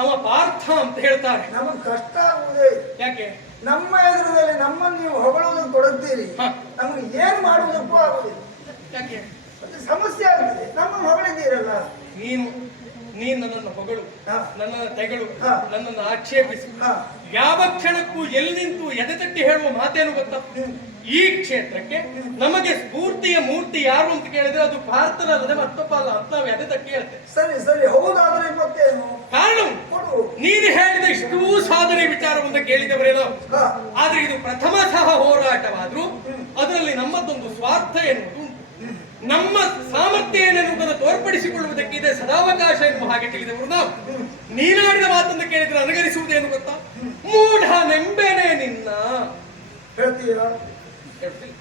ಅವ ಪಾರ್ಥ ಅಂತ ಹೇಳ್ತಾರೆ. ನಮಗ್ ಕಷ್ಟ ಆಗುವುದೇ ಇಲ್ಲ. ಯಾಕೆ? ನಮ್ಮ ಎದುರದಲ್ಲಿ ನಮ್ಮನ್ನು ನೀವು ಹೊಗಳುವುದನ್ನು ಕೊಡುತ್ತೀರಿ, ಹ. ನಮಗೆ ಏನ್ ಮಾಡುವುದಕ್ಕೂ ಆಗುದಿಲ್ಲ. ಯಾಕೆ? ಮತ್ತೆ ಸಮಸ್ಯೆ ಆಗುತ್ತದೆ. ನಮ್ಮನ್ನು ಹೊಗಳಿದ್ದೀರಲ್ಲ. ನೀನು ನನ್ನನ್ನು ಹೊಗಳು, ಹ. ನನ್ನನ್ನು ತೆಗಳು, ಹ. ನನ್ನನ್ನು ಆಕ್ಷೇಪಿಸು. ಹ. ಯಾವ ಕ್ಷಣಕ್ಕೂ ಎಲ್ಲಿ ನಿಂತು ಎದೆ ತಟ್ಟಿ ಹೇಳುವ ಮಾತೇನು ಗೊತ್ತಾ? ಈ ಕ್ಷೇತ್ರಕ್ಕೆ ನಮಗೆ ಸ್ಫೂರ್ತಿಯ ಮೂರ್ತಿ ಯಾರು ಅಂತ ಕೇಳಿದ್ರೆ ಅದು ಭಾರತನಲ್ಲದೆ ಮತ್ತೊಬ್ಬ ಅಲ್ಲ ಅಂತ ನಾವು ಎದೆ ತಟ್ಟಿ ಹೇಳ್ತೇವೆ. ಸರಿ ಸರಿ, ಹೌದಾದ್ರೆ ಮತ್ತೇನು ಕಾರಣ ಕೊಡು. ನೀನು ಹೇಳಿದ ಇಷ್ಟೂ ಸಾಧನೆ ವಿಚಾರವನ್ನು ಕೇಳಿದವರೇ ನಾವು. ಹ. ಆದ್ರೆ ಇದು ಪ್ರಥಮ ಸಹ ಹೋರಾಟವಾದ್ರೂ ಅದರಲ್ಲಿ ನಮ್ಮದೊಂದು ಸ್ವಾರ್ಥ ಎನ್ನುವುದು ಉಂಟು. ನಮ್ಮ ಸಾಮರ್ಥ್ಯ ಏನೆನ್ನುವುದನ್ನು ತೋರ್ಪಡಿಸಿಕೊಳ್ಳುವುದಕ್ಕೆ ಇದೆ ಸದಾವಕಾಶ ಎನ್ನುವ ಹಾಗೆ ತಿಳಿದವರು ನಾವು. ನೀನಾಡಿದ ಮಾತನ್ನು ಕೇಳಿದ್ರೆ ಅನುಗರಿಸುವುದೇನು ಗೊತ್ತಾ? ಮೂಢ ನೆಂಬೆನೆ ನಿನ್ನ ಹೇಳ್ತೀರಾ? ಹೇಳ್ತಿಲ್ಲ.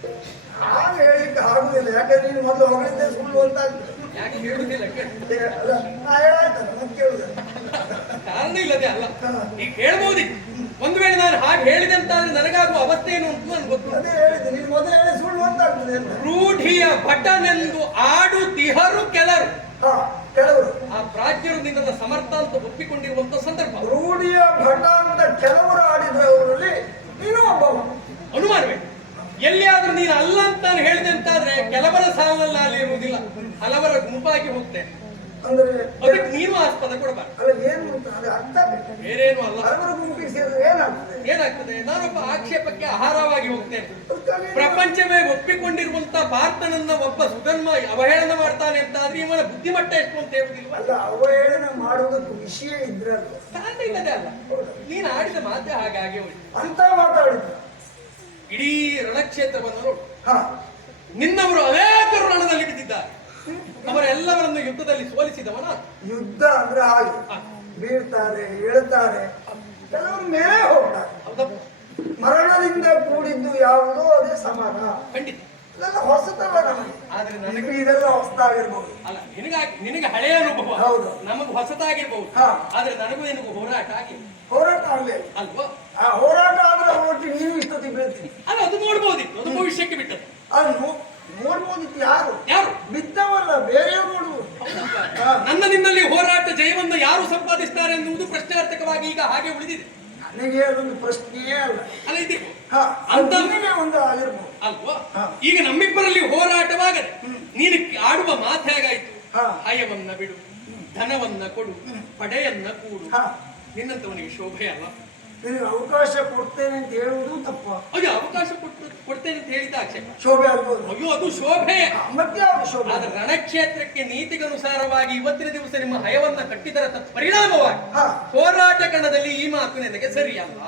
ಹಾಗೆ ಹೇಳಲಿಕ್ಕೆ ಆಗುದಿಲ್ಲ. ಯಾಕಂದ್ರೆ ನೀನು ಮೊದಲು ಹೊಗಳಿದ್ದೆ ಸುಳ್ಳು ಅಂತ ಆಗ್ತದೆ. ಯಾಕೆ ಹೇಳುವುದಿಲ್ಲ? ಅಲ್ಲ, ನಾ ಹೇಳಾಯ್ತಲ್ಲ, ಮತ್ತೆ ಕೇಳುದಿಲ್ಲ. ಕಾರಣ ಇಲ್ಲದೆ ಅಲ್ಲ, ಈಗ ಹೇಳ್ಬೋದಿತ್ತು. ಒಂದು ವೇಳೆ ನಾನು ಹಾಗೆ ಹೇಳಿದೆ ಅಂತ ಆದ್ರೆ ನನಗಾಗುವ ಅವಸ್ಥೆ ಏನು ಅಂತ ನನ್ಗೆ ಗೊತ್ತು. ಅದೇ ಹೇಳಿದ್ದೆ, ನೀನು ಮೊದಲು ಹೇಳಿ ಸುಳ್ಳು ಅಂತ ಆಗ್ತದೆ ಅಂತ. ರೂಢಿಯ ಭಟನೆಂದು ಆಡುತ್ತಿಹರು ಕೆಲರು. ಹಾ, ಕೆಲವರು ಆ ಪ್ರಾಜ್ಯರು ನಿನ್ನನ್ನು ಸಮರ್ಥ ಅಂತ ಒಪ್ಪಿಕೊಂಡಿರುವಂತ ಸಂದರ್ಭ. ರೂಢಿಯ ಭಟ ಅಂತ ಕೆಲವರು ಆಡಿದವರಲ್ಲಿ ನೀನು ಒಬ್ಬವ. ಅನುಮಾನವೇ? ಎಲ್ಲಿಯಾದ್ರೂ ನೀನು ಅಲ್ಲ ಅಂತ ನಾನು ಹೇಳಿದೆ ಅಂತಾದ್ರೆ ಕೆಲವರ ಸಾಲಿನಲ್ಲಿ ಅಲ್ಲಿ ಇರುವುದಿಲ್ಲ, ಹಲವರ ಗುಂಪಾಗಿ ಹೋಗ್ತೇನೆ. ಅಂದ್ರೆ ಅದಕ್ಕೆ ನೀನು ಆಸ್ಪದ ಕೊಡಬಾರ್ದು. ಅಲ್ಲ, ಏನು ಅಂತ ಅದು ಅರ್ಥ ಬೇಕು. ಬೇರೇನು ಅಲ್ಲ. ಹಲವರ ಗುಂಪಿಗೆ ಸೇರಿದ್ರೆ ಏನಾಗ್ತದೆ? ಏನಾಗ್ತದೆ? ನಾನೊಬ್ಬ ಆಕ್ಷೇಪಕ್ಕೆ ಆಹಾರವಾಗಿ ಹೋಗ್ತೇನೆ. ಅದಕ್ಕಾಗಿ ಪ್ರಪಂಚವೇ ಒಪ್ಪಿಕೊಂಡಿರುವಂತ ಭಾರತನನ್ನ ಒಬ್ಬ ಸುಧನ್ಮ ಅವಹೇಳನ ಮಾಡ್ತಾನೆ ಅಂತ ಆದ್ರೆ ಇವನ ಬುದ್ಧಿಮಟ್ಟ ಎಷ್ಟು ಅಂತ ಹೇಳುದಿಲ್ವ? ಅಲ್ಲ, ಅವಹೇಳನ ಮಾಡುವುದಕ್ಕೆ ವಿಷಯ ಇದ್ರಲ್ಲ. ಕಾರಣ ಇಲ್ಲದೆ ಅಲ್ಲ, ನೀನು ಆಡಿದ ಮಾತೆ ಹಾಗೆ ಹೋಯ್ತು ಅಂತ ಮಾತಾಡಿದ. ಇಡೀ ರಣಕ್ಷೇತ್ರವನ್ನು ನೋಡು. ಹಾ, ನಿನ್ನವರು ಅನೇಕರು ರಣದಲ್ಲಿ ಬಿದ್ದಿದ್ದಾರೆ. ಅವರೆಲ್ಲವರನ್ನು ಯುದ್ಧದಲ್ಲಿ ಸೋಲಿಸಿದವನ. ಯುದ್ಧ ಅಂದ್ರೆ ಹಾಗೆ ಬೀಳ್ತಾರೆ, ಏಳ್ತಾರೆ, ಕೆಲವರು ಮೇಲೆ ಹೋಗ್ತಾರೆ. ಹೌದಪ್ಪ, ಮರಣದಿಂದ ಕೂಡಿದ್ದು ಯಾವುದೋ ಅದೇ ಸಮಾನ. ಖಂಡಿತ. ಇದೆಲ್ಲ ಹೊಸತಲ್ಲ ನಮಗೆ. ಆದ್ರೆ ನನಗೆ ನಿನಗೆ ಇದೆಲ್ಲ ಹೊಸದಾಗಿರ್ಬೋದು. ಅಲ್ಲ, ನಿನಗೆ ಹಳೆಯ ಅನುಭವ, ಹೌದು. ನಮಗೂ ಹೊಸತಾಗಿರ್ಬಹುದು. ಹಾ. ಆದ್ರೆ ನನಗೂ ನಿನಗೂ ಹೋರಾಟ ಆಗಿ ಹೋರಾಟ ಆಗಲಿ ಅಲ್ವಾ? ಆ ಹೋರಾಟ ಆದ್ರೆ ಒಟ್ಟಿಗೆ ನೀವು ಇಷ್ಟೊತ್ತಿಗೆ ಬೀಳ್ತೀರಿ. ಅಲ್ಲ, ಅದು ನೋಡ್ಬೋದಿತ್ತು, ಅದು ಭವಿಷ್ಯಕ್ಕೆ ಬಿಟ್ಟದ್ದು. ಅದು ನೋಡ್ಬೋದಿತ್ತು. ಯಾರು ಬಿದ್ದವಲ್ಲ, ಬೇರೆ ನೋಡುವುದು. ನನ್ನ ನಿನ್ನಲ್ಲಿ ಹೋರಾಟ ಜಯವನ್ನು ಯಾರು ಸಂಪಾದಿಸ್ತಾರೆ ಎನ್ನುವುದು ಪ್ರಶ್ನಾರ್ಥಕವಾಗಿ ಈಗ ಹಾಗೆ ಉಳಿದಿದೆ. ನನಗೆ ಅದೊಂದು ಪ್ರಶ್ನೆಯೇ ಅಲ್ಲ. ಅಲ್ಲ, ಇದಿರ್ಬೋದು ಅಂತ ಒಂದು ಆಗಿರ್ಬೋದು ಅಲ್ವಾ? ಹಾ. ಈಗ ನಮ್ಮಿಬ್ಬರಲ್ಲಿ ಹೋರಾಟವಾಗದೆ ನೀನು ಆಡುವ ಮಾತು ಹೇಗಾಯ್ತು? ಹಾ. ಹಯವನ್ನ ಬಿಡು, ಧನವನ್ನ ಕೊಡು, ಪಡೆಯನ್ನ ಕೂಡು. ಹಾ. ನಿನ್ನಂತವನಿಗೆ ಶೋಭೆ ಅಲ್ಲ. ನಿನಗೆ ಅವಕಾಶ ಕೊಡ್ತೇನೆ ಅಂತ ಹೇಳುವುದು ತಪ್ಪ. ಅಯ್ಯೋ, ಅವಕಾಶ ಕೊಡ್ತೇನೆ ಅಂತ ಹೇಳಿದ ಆಕ್ಷೇಪ. ಶೋಭೆ ಆಗ್ಬೋದು. ಅಯ್ಯೋ, ಅದು ಶೋಭೆ. ಮತ್ತೆ ಯಾವುದು ಶೋಭೆ? ಆದ್ರೆ ರಣಕ್ಷೇತ್ರಕ್ಕೆ ನೀತಿಗನುಸಾರವಾಗಿ ಇವತ್ತಿನ ದಿವಸ ನಿಮ್ಮ ಹಯವನ್ನ ಕಟ್ಟಿದರ ಪರಿಣಾಮವಾಗಿ ಹಾ. ಹೋರಾಟ ಕಣದಲ್ಲಿ ಈ ಮಾತು ನನಗೆ ಸರಿಯಲ್ಲ.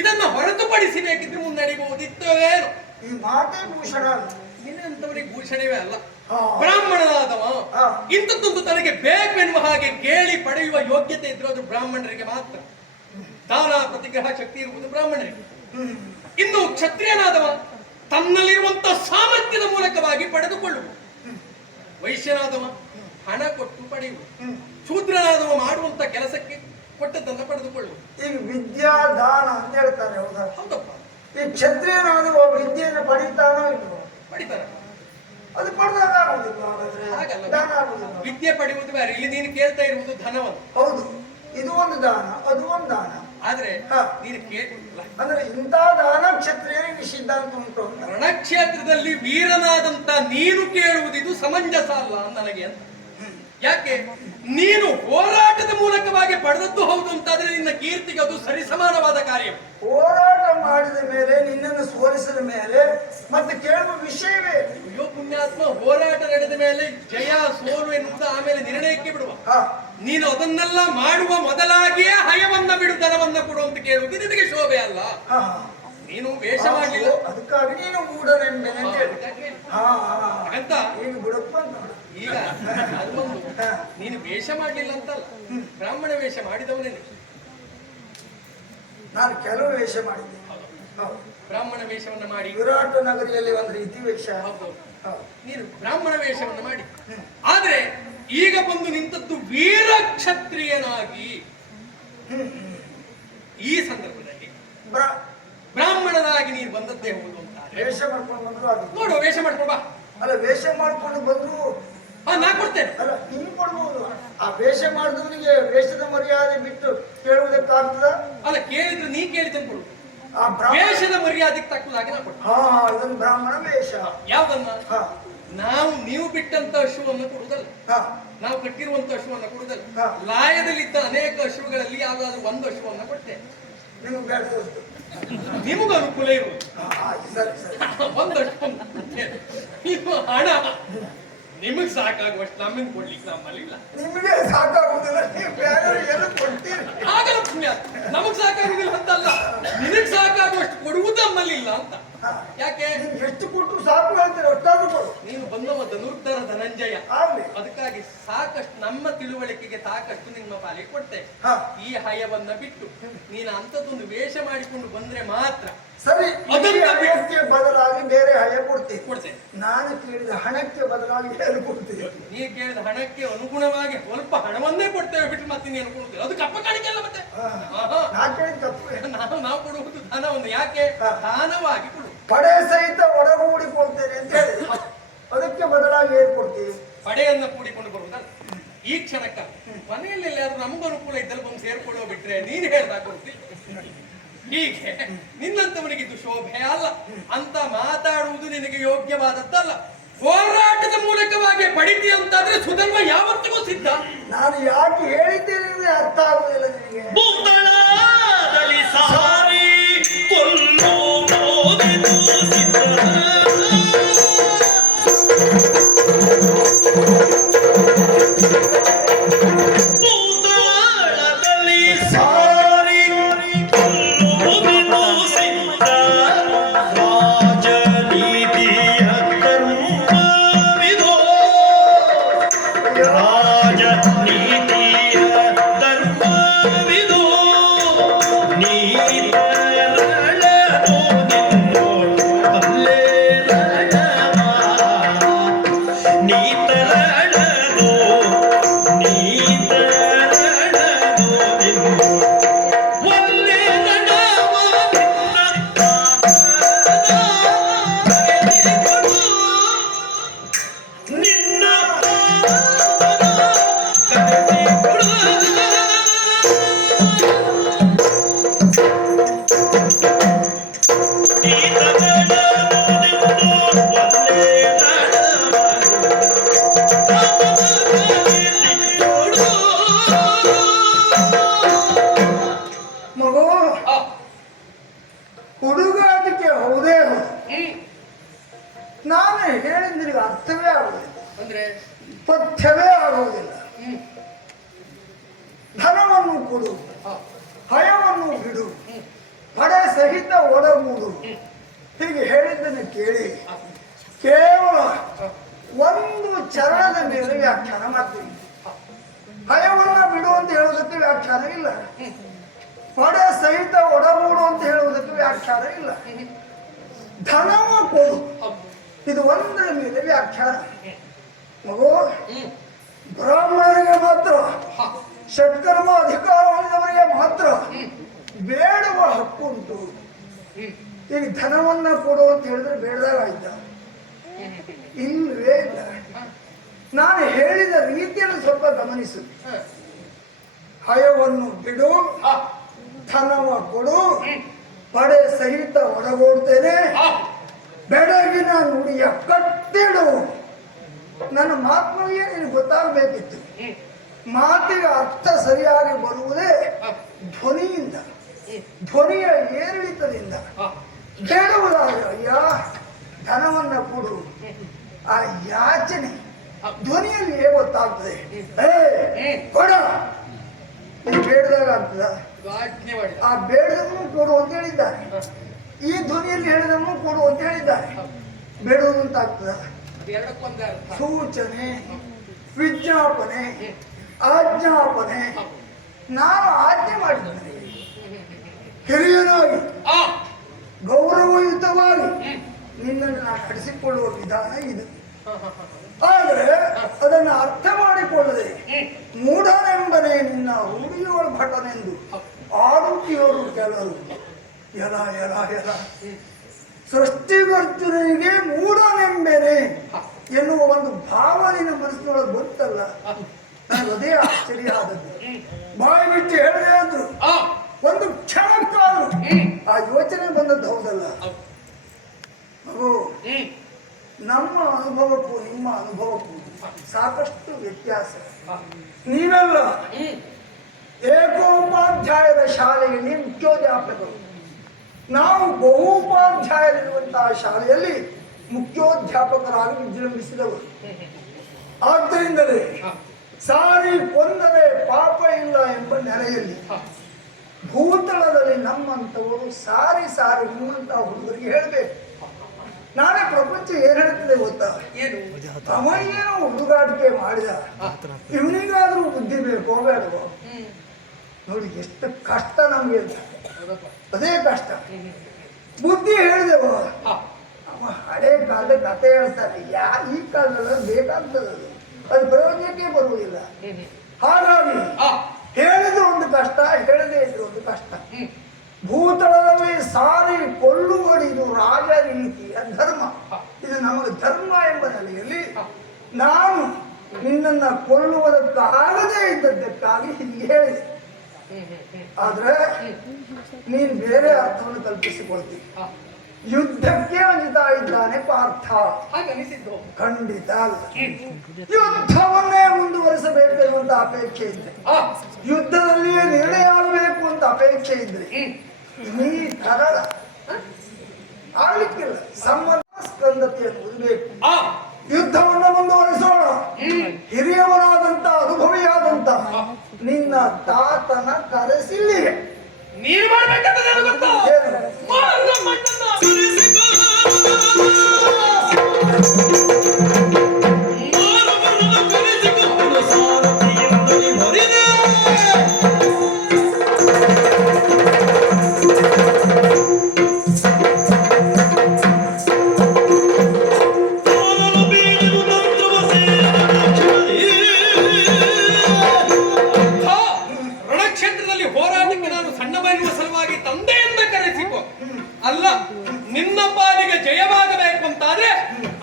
ಇದನ್ನ ಹೊರತುಪಡಿಸಬೇಕಿದ್ರೆ ಮುನ್ನಡೆಯಬಹುದಿತ್ತು. ಏನು ಈ ಮಾತೇ ಭೂಷಣ ಅಲ್ಲ. ನಿನ್ನಂತವರಿಗೆ ಭೂಷಣವೇ ಅಲ್ಲ. ಹಾ. ಬ್ರಾಹ್ಮಣನಾದವ ಹಾ. ಇಂಥದ್ದೊಂದು ತನಗೆ ಬೇಕೆನ್ನುವ ಹಾಗೆ ಕೇಳಿ ಪಡೆಯುವ ಯೋಗ್ಯತೆ ಇದ್ರೆ ಅದು ಬ್ರಾಹ್ಮಣರಿಗೆ ಮಾತ್ರ. ದಾನ ಪ್ರತಿಗ್ರಹ ಶಕ್ತಿ ಇರುವುದು ಬ್ರಾಹ್ಮಣರಿಗೆ. ಇನ್ನು ಕ್ಷತ್ರಿಯನಾದವ ತನ್ನಲ್ಲಿರುವಂತಹ ಸಾಮರ್ಥ್ಯದ ಮೂಲಕವಾಗಿ ಪಡೆದುಕೊಳ್ಳುವುದು. ವೈಶ್ಯನಾದವ ಹಣ ಕೊಟ್ಟು ಪಡೆಯುವುದು. ಶೂದ್ರನಾದವ ಮಾಡುವಂತ ಕೆಲಸಕ್ಕೆ ಕೊಟ್ಟದ್ದನ್ನು ಪಡೆದುಕೊಳ್ಳುವುದು. ಈಗ ವಿದ್ಯಾ ದಾನ ಅಂತ ಹೇಳ್ತಾರೆ, ಹೌದಾ? ಹೌದಪ್ಪ, ಈ ಕ್ಷತ್ರಿಯನಾದ ವಿದ್ಯೆಯನ್ನು ಪಡಿತಾನೋ ಇಲ್ವೋ? ಪಡಿತಾರೆ. ಅದು ಪಡೆದಾಗ ಆಗುದಿಲ್ಲ. ಹಾಗಾದ್ರೆ ಹಾಗಲ್ಲ, ದಾನ ಆಗುದಿಲ್ಲ. ವಿದ್ಯೆ ಪಡೆಯುವುದು ಬೇರೆ. ಇಲ್ಲಿ ನೀನು ಕೇಳ್ತಾ ಇರುವುದು ಧನವನ್ನು. ಹೌದು, ಇದು ಒಂದು ದಾನ, ಅದು ಒಂದು ದಾನ. ಆದ್ರೆ ಹಾ. ನೀನು ಕೇಳಿಲ್ಲ, ಅಂದ್ರೆ ಇಂಥ ದಾನ ಕ್ಷತ್ರಿಯರಿಗೆ ನಿಷಿದ್ಧ ಅಂತ ಉಂಟು ಅಂತ. ರಣಕ್ಷೇತ್ರದಲ್ಲಿ ವೀರನಾದಂತ ನೀನು ಕೇಳುವುದು ಇದು ಸಮಂಜಸ ಅಲ್ಲ ನನಗೆ ಅಂತ. ಯಾಕೆ? ನೀನು ಹೋರಾಟದ ಮೂಲಕವಾಗಿ ಪಡೆದದ್ದು ಹೌದು ಅಂತಾದ್ರೆ ನಿನ್ನ ಕೀರ್ತಿಗೆ ಅದು ಸರಿಸಮಾನವಾದ ಕಾರ್ಯ. ಹೋರಾಟ ಮಾಡಿದ ಮೇಲೆ, ನಿನ್ನನ್ನು ಸೋಲಿಸಿದ ಮೇಲೆ ಮತ್ತೆ ಕೇಳುವ ವಿಷಯವೇ. ಅಯ್ಯೋ ಪುಣ್ಯಾತ್ಮ, ಹೋರಾಟ ನಡೆದ ಮೇಲೆ ಜಯ ಸೋಲು ಎನ್ನುವುದು ಆಮೇಲೆ ನಿರ್ಣಯಕ್ಕೆ ಬಿಡುವ. ಹಾ. ನೀನು ಅದನ್ನೆಲ್ಲ ಮಾಡುವ ಮೊದಲಾಗಿಯೇ ಹಯವನ್ನ ಬಿಡು, ಧನವನ್ನ ಕೊಡು ಅಂತ ಕೇಳುವುದು ನಿನಗೆ ಶೋಭೆ ಅಲ್ಲ. ಹಾ. ನೀನು ವೇಷ ಮಾಡಲಿಲ್ಲ, ಅದಕ್ಕಾಗಿ ನೀನು ಮೂಢನೆಂಬೆನೆ ಅಂತ ಹೇಳಿ. ಹಾ, ಅಂತ ಈಗ ಬಿಡಪ್ಪ ಅಂತ ನೋಡು. ಈಗ ಅದೊಂದು, ನೀನು ವೇಷ ಮಾಡಲಿಲ್ಲ ಅಂತಲ್ಲ, ಬ್ರಾಹ್ಮಣ ವೇಷ ಮಾಡಿದವನೇ. ನಾನು ಕೆಲವು ವೇಷ ಮಾಡಿದ್ದೆ. ಹೌದು. ಬ್ರಾಹ್ಮಣ ವೇಷವನ್ನ ಮಾಡಿ ವಿರಾಟ ನಗರಿಯಲ್ಲಿ ಒಂದು ರೀತಿ ವೇಷ. ಹೌದು, ಹೌದು. ನೀನು ಬ್ರಾಹ್ಮಣ ವೇಷವನ್ನು ಮಾಡಿ. ಆದ್ರೆ ಈಗ ಬಂದು ನಿಂತದ್ದು ವೀರ ಕ್ಷತ್ರಿಯನಾಗಿ. ಈ ಸಂದರ್ಭದಲ್ಲಿ ಬ್ರಾಹ್ಮಣನಾಗಿ ನೀನು ಬಂದದ್ದೇ ಹೌದು ಅಂತ ವೇಷ ಮಾಡ್ಕೊಂಡು ಬಂದ್ರು ಅದು ನೋಡು. ವೇಷ ಮಾಡ್ಕೊಂಡು ಬಾ. ಅಲ್ಲ, ವೇಷ ಮಾಡ್ಕೊಂಡು ಬಂದ್ರು ನಾ ಕೊಡ್ತೇನೆ. ಅಲ್ಲ ನೀನು ಕೊಡ್ಬೋದು. ಆ ವೇಷ ಮಾಡಿದವನಿಗೆ ವೇಷದ ಮರ್ಯಾದೆ ಬಿಟ್ಟು ಕೇಳುವುದಕ್ಕಾಗ್ತದ? ಅಲ್ಲ ಕೇಳಿದ್ರೆ ನೀ ಕೇಳಿದ್ದನ್ನು ಕೊಡು. ಆ ವೇಷದ ಮರ್ಯಾದೆಗೆ ತಕ್ಕದಾಗಿ ನಾ ಕೊಡ್ತೇನೆ. ಹಾ ಇದೊಂದು ಬ್ರಾಹ್ಮಣ ವೇಷ. ಯಾವ್ದನ್ನ? ಹಾ ನೀವು ಬಿಟ್ಟಂತ ಅಶ್ವವನ್ನು ಕೊಡುವುದಲ್ಲ, ಹಾ ನಾವು ಕಟ್ಟಿರುವಂತ ಅಶ್ವವನ್ನು ಕೊಡುವುದಲ್ಲ. ಹಾ. ಲಾಯದಲ್ಲಿದ್ದ ಅನೇಕ ಅಶ್ವಗಳಲ್ಲಿ ಯಾವ್ದಾದ್ರು ಒಂದು ಅಶ್ವವನ್ನು ಕೊಡ್ತೇನೆ. ನಿಮ್ಗೆ ಬೇಡ ದೋಸ್ತು. ನಿಮಗೂ ಅನುಕೂಲ ಇರುವುದು. ಸರಿ ಸರಿ. ಒಂದು ಅಶ್ವವನ್ನು ಕೊಡ್ತೇನೆ. ಇದು ಹಣ ನಿಮಗ್ ಸಾಕಾಗುವಷ್ಟು ನಮ್ಮಿಂದ ಕೊಡ್ಲಿಕ್ಕೆ ನಮ್ಮಲ್ಲಿ ಇಲ್ಲ. ನಿಮಗೆ ಸಾಕಾಗುದಿಲ್ಲ, ನೀವು ಬೇರೆ ಏನು ಕೊಡ್ತೀರಿ? ಹಾಗಲ್ಲ ಪುಣ್ಯ, ನಮಗ್ ಸಾಕಾಗುದಿಲ್ಲ ಅಂತಲ್ಲ, ನಿನಗ್ ಸಾಕಾಗುವಷ್ಟು ಕೊಡುವುದು ನಮ್ಮಲ್ಲಿ ಇಲ್ಲ ಅಂತ. ಯಾಕೆ? ಎಷ್ಟು ಕೊಟ್ಟು ಸಾಕು ಹೇಳ್ತೀರಿ, ಒಟ್ಟಾದ್ರೂ ಕೊಡು. ನೀನು ಬಂದವ ಧನುರ್ಧರ ಧನಂಜಯ, ಆಗ್ಲಿ. ಅದಕ್ಕಾಗಿ ಸಾಕಷ್ಟು ನಮ್ಮ ತಿಳುವಳಿಕೆಗೆ ಸಾಕಷ್ಟು ನಿಮ್ಮ ಪಾಲಿಗೆ ಕೊಡ್ತೇನೆ. ಹಾ. ಈ ಹಯವನ್ನ ಬಿಟ್ಟು ನೀನು ಅಂತದೊಂದು ವೇಷ ಮಾಡಿಕೊಂಡು ಬಂದ್ರೆ ಮಾತ್ರ ಸರಿ, ಅದನ್ನ ಈ ಹಣಕ್ಕೆ ಬದಲಾಗಿ ಬೇರೆ ಹಯ ಕೊಡ್ತೀನಿ. ಕೊಡ್ತೇನೆ. ನಾನು ಕೇಳಿದ ಹಣಕ್ಕೆ ಬದಲಾಗಿ ಏನು ಕೊಡ್ತೀನಿ? ನೀ ಕೇಳಿದ ಹಣಕ್ಕೆ ಅನುಗುಣವಾಗಿ ಸ್ವಲ್ಪ ಹಣವನ್ನೇ ಕೊಡ್ತೇವೆ ಬಿಟ್ಟು ಮತ್ತೆ ನೀನು ಕೊಡುತ್ತೇವೆ. ಅದು ಕಪ್ಪ ಕಾಣಿಕೆ ಅಲ್ಲ ಮತ್ತೆ. ನಾ ಕೇಳಿದ ತಪ್ಪು. ನಾವು ಕೊಡುವುದು ದಾನವನ್ನು. ಯಾಕೆ? ದಾನವಾಗಿ ಕೊಡು. ಪಡೆ ಸಹಿತ ಒಡಗೂಡಿ ಕೊಡ್ತೇನೆ ಅಂತ ಹೇಳಿ ಅದಕ್ಕೆ ಬದಲಾಗಿ ಏನ್ ಕೊಡ್ತೀವಿ? ಪಡೆಯನ್ನ ಕೂಡಿಕೊಂಡು ಬರುವುದಲ್ಲ. ಈ ಕ್ಷಣಕ್ಕ ಮನೆಯಲ್ಲಿ ಎಲ್ಲಾದ್ರೂ ನಮಗೂ ಅನುಕೂಲ ಇದ್ದಲ್ಲಿ ಬಂದು ಸೇರ್ಕೊಳ್ಳೋ ಬಿಟ್ರೆ ನೀನು ಹೇಳ್ದಾಗ ಕೊಡ್ತೀನಿ. ಹೀಗೆ ನಿನ್ನಂತವನಿಗೆ ಇದು ಶೋಭೆ ಅಲ್ಲ ಅಂತ ಮಾತಾಡುವುದು ನಿನಗೆ ಯೋಗ್ಯವಾದದ್ದಲ್ಲ. ಹೋರಾಟದ ಮೂಲಕವಾಗಿ ಪಡಿತಿ ಅಂತಾದ್ರೆ ಸುಧರ್ಮ ಯಾವತ್ತಿಗೂ ಸಿದ್ಧ. ನಾನು ಯಾಕೆ ಹೇಳಿದ್ದೇನೆ ಅಂದ್ರೆ ಅರ್ಥ ಆಗುದಿಲ್ಲ ನಿನಗೆ. ಭೂತಳದಲ್ಲಿ ಸಾರಿ ಕೊಲ್ಲೋ ಮೋದಿದು ಸಿದ್ಧ. ಭೂತಳದಲ್ಲಿ ಸಾರಿ ಕೊಲ್ಲೋ ಸಿದ್ಧ. ರಾಜನೀತಿಯ ಧರ್ಮವಿದೋ, ರಾಜನೀತಿಯ ಧರ್ಮವಿದೋ. ನೀತರಳದು ನಿನ್ನೋ ಅಲ್ಲೇರಳವ. ನೀತರಳದು ನೀತರಳದು ನಿನ್ನೋ ಒಲ್ಲೇರಳವ. ನಿನ್ನ ಮಗು, ಹುಡುಗಾಟಿಕೆ ಹೌದೇ ಹೌದು. ನಾನು ಹೇಳಿದ ನಿನಗೆ ಅರ್ಥವೇ ಆಗುದಿಲ್ಲ, ಅಂದ್ರೆ ಪಥ್ಯವೇ ಆಗುವುದಿಲ್ಲ. ಧನವನ್ನು ಕೊಡು, ಹಯವನ್ನು ಬಿಡು, ಪಡೆ ಸಹಿತ ಒಡಗೂಡು, ಹೀಗೆ ಹೇಳಿದ್ದನ್ನು ಕೇಳಿ ಕೇವಲ ಒಂದು ಚರಣದ ಮೇಲೆ ವ್ಯಾಖ್ಯಾನ ಮಾಡ್ತೀನಿ. ಹಯವನ್ನ ಬಿಡು ಅಂತ ಹೇಳುವುದಕ್ಕೆ ವ್ಯಾಖ್ಯಾನ ಇಲ್ಲ, ಪಡೆ ಸಹಿತ ಒಡಗೂಡು ಅಂತ ಹೇಳುವುದಕ್ಕೆ ವ್ಯಾಖ್ಯಾನ ಇಲ್ಲ. ಧನವ ಕೊಡು, ಇದು ಒಂದರ ಮೇಲೆ ವ್ಯಾಖ್ಯಾನ. ಮಗು, ಬ್ರಾಹ್ಮಣರಿಗೆ ಮಾತ್ರ, ಷಟ್ಕರ್ಮ ಅಧಿಕಾರ ಹೊಂದಿದವರಿಗೆ ಮಾತ್ರ ಬೇಡುವ ಹಕ್ಕುಂಟು. ಈಗ ಧನವನ್ನ ಕೊಡು ಅಂತ ಹೇಳಿದ್ರೆ ಬೇಡದಾಗ ಆಯ್ತಾ? ಇಲ್ಲವೇ ಇಲ್ಲ. ನಾನು ಹೇಳಿದ ರೀತಿಯನ್ನು ಸ್ವಲ್ಪ ಗಮನಿಸು. ಹಯವನ್ನು ಬಿಡು, ಧನವ ಕೊಡು, ಪಡೆ ಸಹಿತ ಒಳಗೋಡ್ತೇನೆ, ಬೆಡಗಿನ ನುಡಿಯ ಕಟ್ಟಿಡು. ನನ್ನ ಮಾತಿಗೆ ನಿನಗೆ ಗೊತ್ತಾಗಬೇಕಿತ್ತು. ಮಾತಿಗೆ ಅರ್ಥ ಸರಿಯಾಗಿ ಬರುವುದೇ ಧ್ವನಿಯಿಂದ, ಧ್ವನಿಯ ಏರಿಳಿತದಿಂದ. ಕೇಳುವುದಾದ್ರೆ ಅಯ್ಯ ಧನವನ್ನ ಕೊಡು, ಆ ಯಾಚನೆ ಧ್ವನಿಯಲ್ಲಿ ಹೇಗೆ ಗೊತ್ತಾಗ್ತದೆ? ಕೊಡ, ಇದು ಬೇಡದಾಗ ಆಗ್ತದ? ಆ ಬೇಡದವನು ಕೊಡು ಅಂತ ಹೇಳಿದ್ದಾರೆ, ಈ ಧ್ವನಿಯಲ್ಲಿ ಹೇಳಿದವನು ಕೊಡು ಅಂತ ಹೇಳಿದ್ದಾರೆ. ಬೇಡುವುದು ಅಂತ ಆಗ್ತದ? ಸೂಚನೆ, ವಿಜ್ಞಾಪನೆ, ಆಜ್ಞಾಪನೆ. ನಾನು ಆಜ್ಞೆ ಮಾಡಿದ್ದೇನೆ, ಹಿರಿಯನಾಗಿ ಗೌರವಯುತವಾಗಿ ನಿನ್ನನ್ನು ನಾನು ನಡೆಸಿಕೊಳ್ಳುವ ವಿಧಾನ ಇದು. ಆದರೆ ಅದನ್ನು ಅರ್ಥ ಮಾಡಿಕೊಳ್ಳದೆ ಮೂಢನೆಂಬನೆ ನಿನ್ನ ಹುಡುಗಿಯವರ ಭಟನೆಂದು ಆಡುತ್ತಿಯವರು ಕೆಲವರು. ಎಲ ಎಲ ಎಲ ಸೃಷ್ಟಿಕರ್ತನಿಗೆ ಮೂಢನೆಂಬೆನೆ ಎನ್ನುವ ಒಂದು ಭಾವನೆಯ ಮನಸ್ಸಿನೊಳಗೆ ಬಂತಲ್ಲ, ನನಗೆ ಅದೇ ಆಶ್ಚರ್ಯ ಆದದ್ದು. ಬಾಯಿ ಬಿಟ್ಟು ಹೇಳದೆ ಅಂದ್ರು ಒಂದು ಕ್ಷಣಕ್ಕಾದ್ರು ಆ ಯೋಚನೆ ಬಂದದ್ದು ಹೌದಲ್ಲ. ಮಗು, ನಮ್ಮ ಅನುಭವಕ್ಕೂ ನಿಮ್ಮ ಅನುಭವಕ್ಕೂ ಸಾಕಷ್ಟು ವ್ಯತ್ಯಾಸ. ನೀವೆಲ್ಲ ಏಕೋಪಾಧ್ಯಾಯದ ಶಾಲೆಯಲ್ಲಿ ಮುಖ್ಯೋಧ್ಯಾಪಕರು, ನಾವು ಬಹುಪಾಧ್ಯಾಯರಿರುವಂತಹ ಶಾಲೆಯಲ್ಲಿ ಮುಖ್ಯೋಧ್ಯಾಪಕರಾಗಿ ವಿಜೃಂಭಿಸಿದವರು. ಆದ್ದರಿಂದಲೇ ಸಾರಿ ಕೊಂದರೆ ಪಾಪ ಇಲ್ಲ ಎಂಬ ನೆಲೆಯಲ್ಲಿ ಭೂತಳದಲ್ಲಿ ನಮ್ಮಂಥವರು ಸಾರಿ ಸಾರಿ ನಿಮ್ಮಂತಹ ಹುಡುಗರಿಗೆ ಹೇಳಬೇಕು. ನಾಳೆ ಪ್ರಪಂಚ ಏನ್ ಹೇಳ್ತದೆ ಗೊತ್ತಾ? ಅವ ಏನೋ ಹುಡುಗಾಟಿಕೆ ಮಾಡಿದ, ಇವನಿಗಾದ್ರೂ ಬುದ್ಧಿ ಬೇಕೋ ಬೇಡವೋ? ನೋಡಿ ಎಷ್ಟು ಕಷ್ಟ ನಮ್ಗೆ, ಅದೇ ಕಷ್ಟ. ಬುದ್ಧಿ ಹೇಳಿದೆವು, ಅವ ಹಳೆ ಕಾಲದ ಕತೆ ಹೇಳ್ತಾರೆ, ಈ ಕಾಲದಲ್ಲಿ ಬೇಕಾಗ್ತದೆ, ಅದು ಪ್ರಯೋಜನಕ್ಕೆ ಬರುವುದಿಲ್ಲ. ಹಾಗಾಗಿ ಹೇಳಿದ ಒಂದು ಕಷ್ಟ, ಹೇಳದೇ ಇದ್ರೆ ಒಂದು ಕಷ್ಟ. ಭೂತಳದಲ್ಲಿ ಸಾರಿ ಕೊಲ್ಲುವುದು ಇದು ರಾಜ ರೀತಿಯ ಧರ್ಮ, ಇದು ನಮಗೆ ಧರ್ಮ ಎಂಬ ನೆಲೆಯಲ್ಲಿ ನಾನು ನಿನ್ನನ್ನು ಕೊಲ್ಲುವುದಕ್ಕಾಗದೇ ಇದ್ದದ್ದಕ್ಕಾಗಿ ಹೀಗೆ ಹೇಳಿದೆ. ಆದ್ರೆ ನೀನು ಬೇರೆ ಅರ್ಥವನ್ನು ಕಲ್ಪಿಸಿಕೊಳ್ತೀವಿ. ಯುದ್ಧಕ್ಕೆ ಅಂಜುತ್ತಾ ಇದ್ದಾನೆ ಪಾರ್ಥ, ಖಂಡಿತ ಅಲ್ಲ. ಯುದ್ಧವನ್ನೇ ಮುಂದುವರಿಸಬೇಕು ಎನ್ನುವಂತ ಅಪೇಕ್ಷೆ ಇದ್ರೆ, ಯುದ್ಧದಲ್ಲಿಯೇ ನಿರ್ಣಯ ಆಗಬೇಕು ಅಂತ ಅಪೇಕ್ಷೆ ಇದ್ರೆ ನೀ ಕರಳ ಆಗ್ಲಿಕ್ಕಿಲ್ಲ. ಸಂಬಂಧ ಸ್ಕಂದತೆಯನ್ನು ಓದಬೇಕು. ಯುದ್ಧವನ್ನು ಮುಂದುವರಿಸೋಣ. ಹಿರಿಯವರಾದಂತ ಅನುಭವಿಯಾದಂತ ನಿನ್ನ ತಾತನ ಕರೆಸಿಲ್ಲಿಗೆ ನೀರು ಮಾಡ್ಬೇಕಂತ ನನಗೆ ಗೊತ್ತು. ರಣಕ್ಷೇತ್ರದಲ್ಲಿ ಹೋರಾಟಕ್ಕೆ ನಾನು ಸಣ್ಣ ಬಯಲುವ ಸಲುವಾಗಿ ತಂದೆಯಿಂದ ಕರೆಸಿಕೊ ಅಲ್ಲ, ನಿನ್ನ ಪಾಲಿಗೆ ಜಯವಾಗಬೇಕು ಅಂತಾದ್ರೆ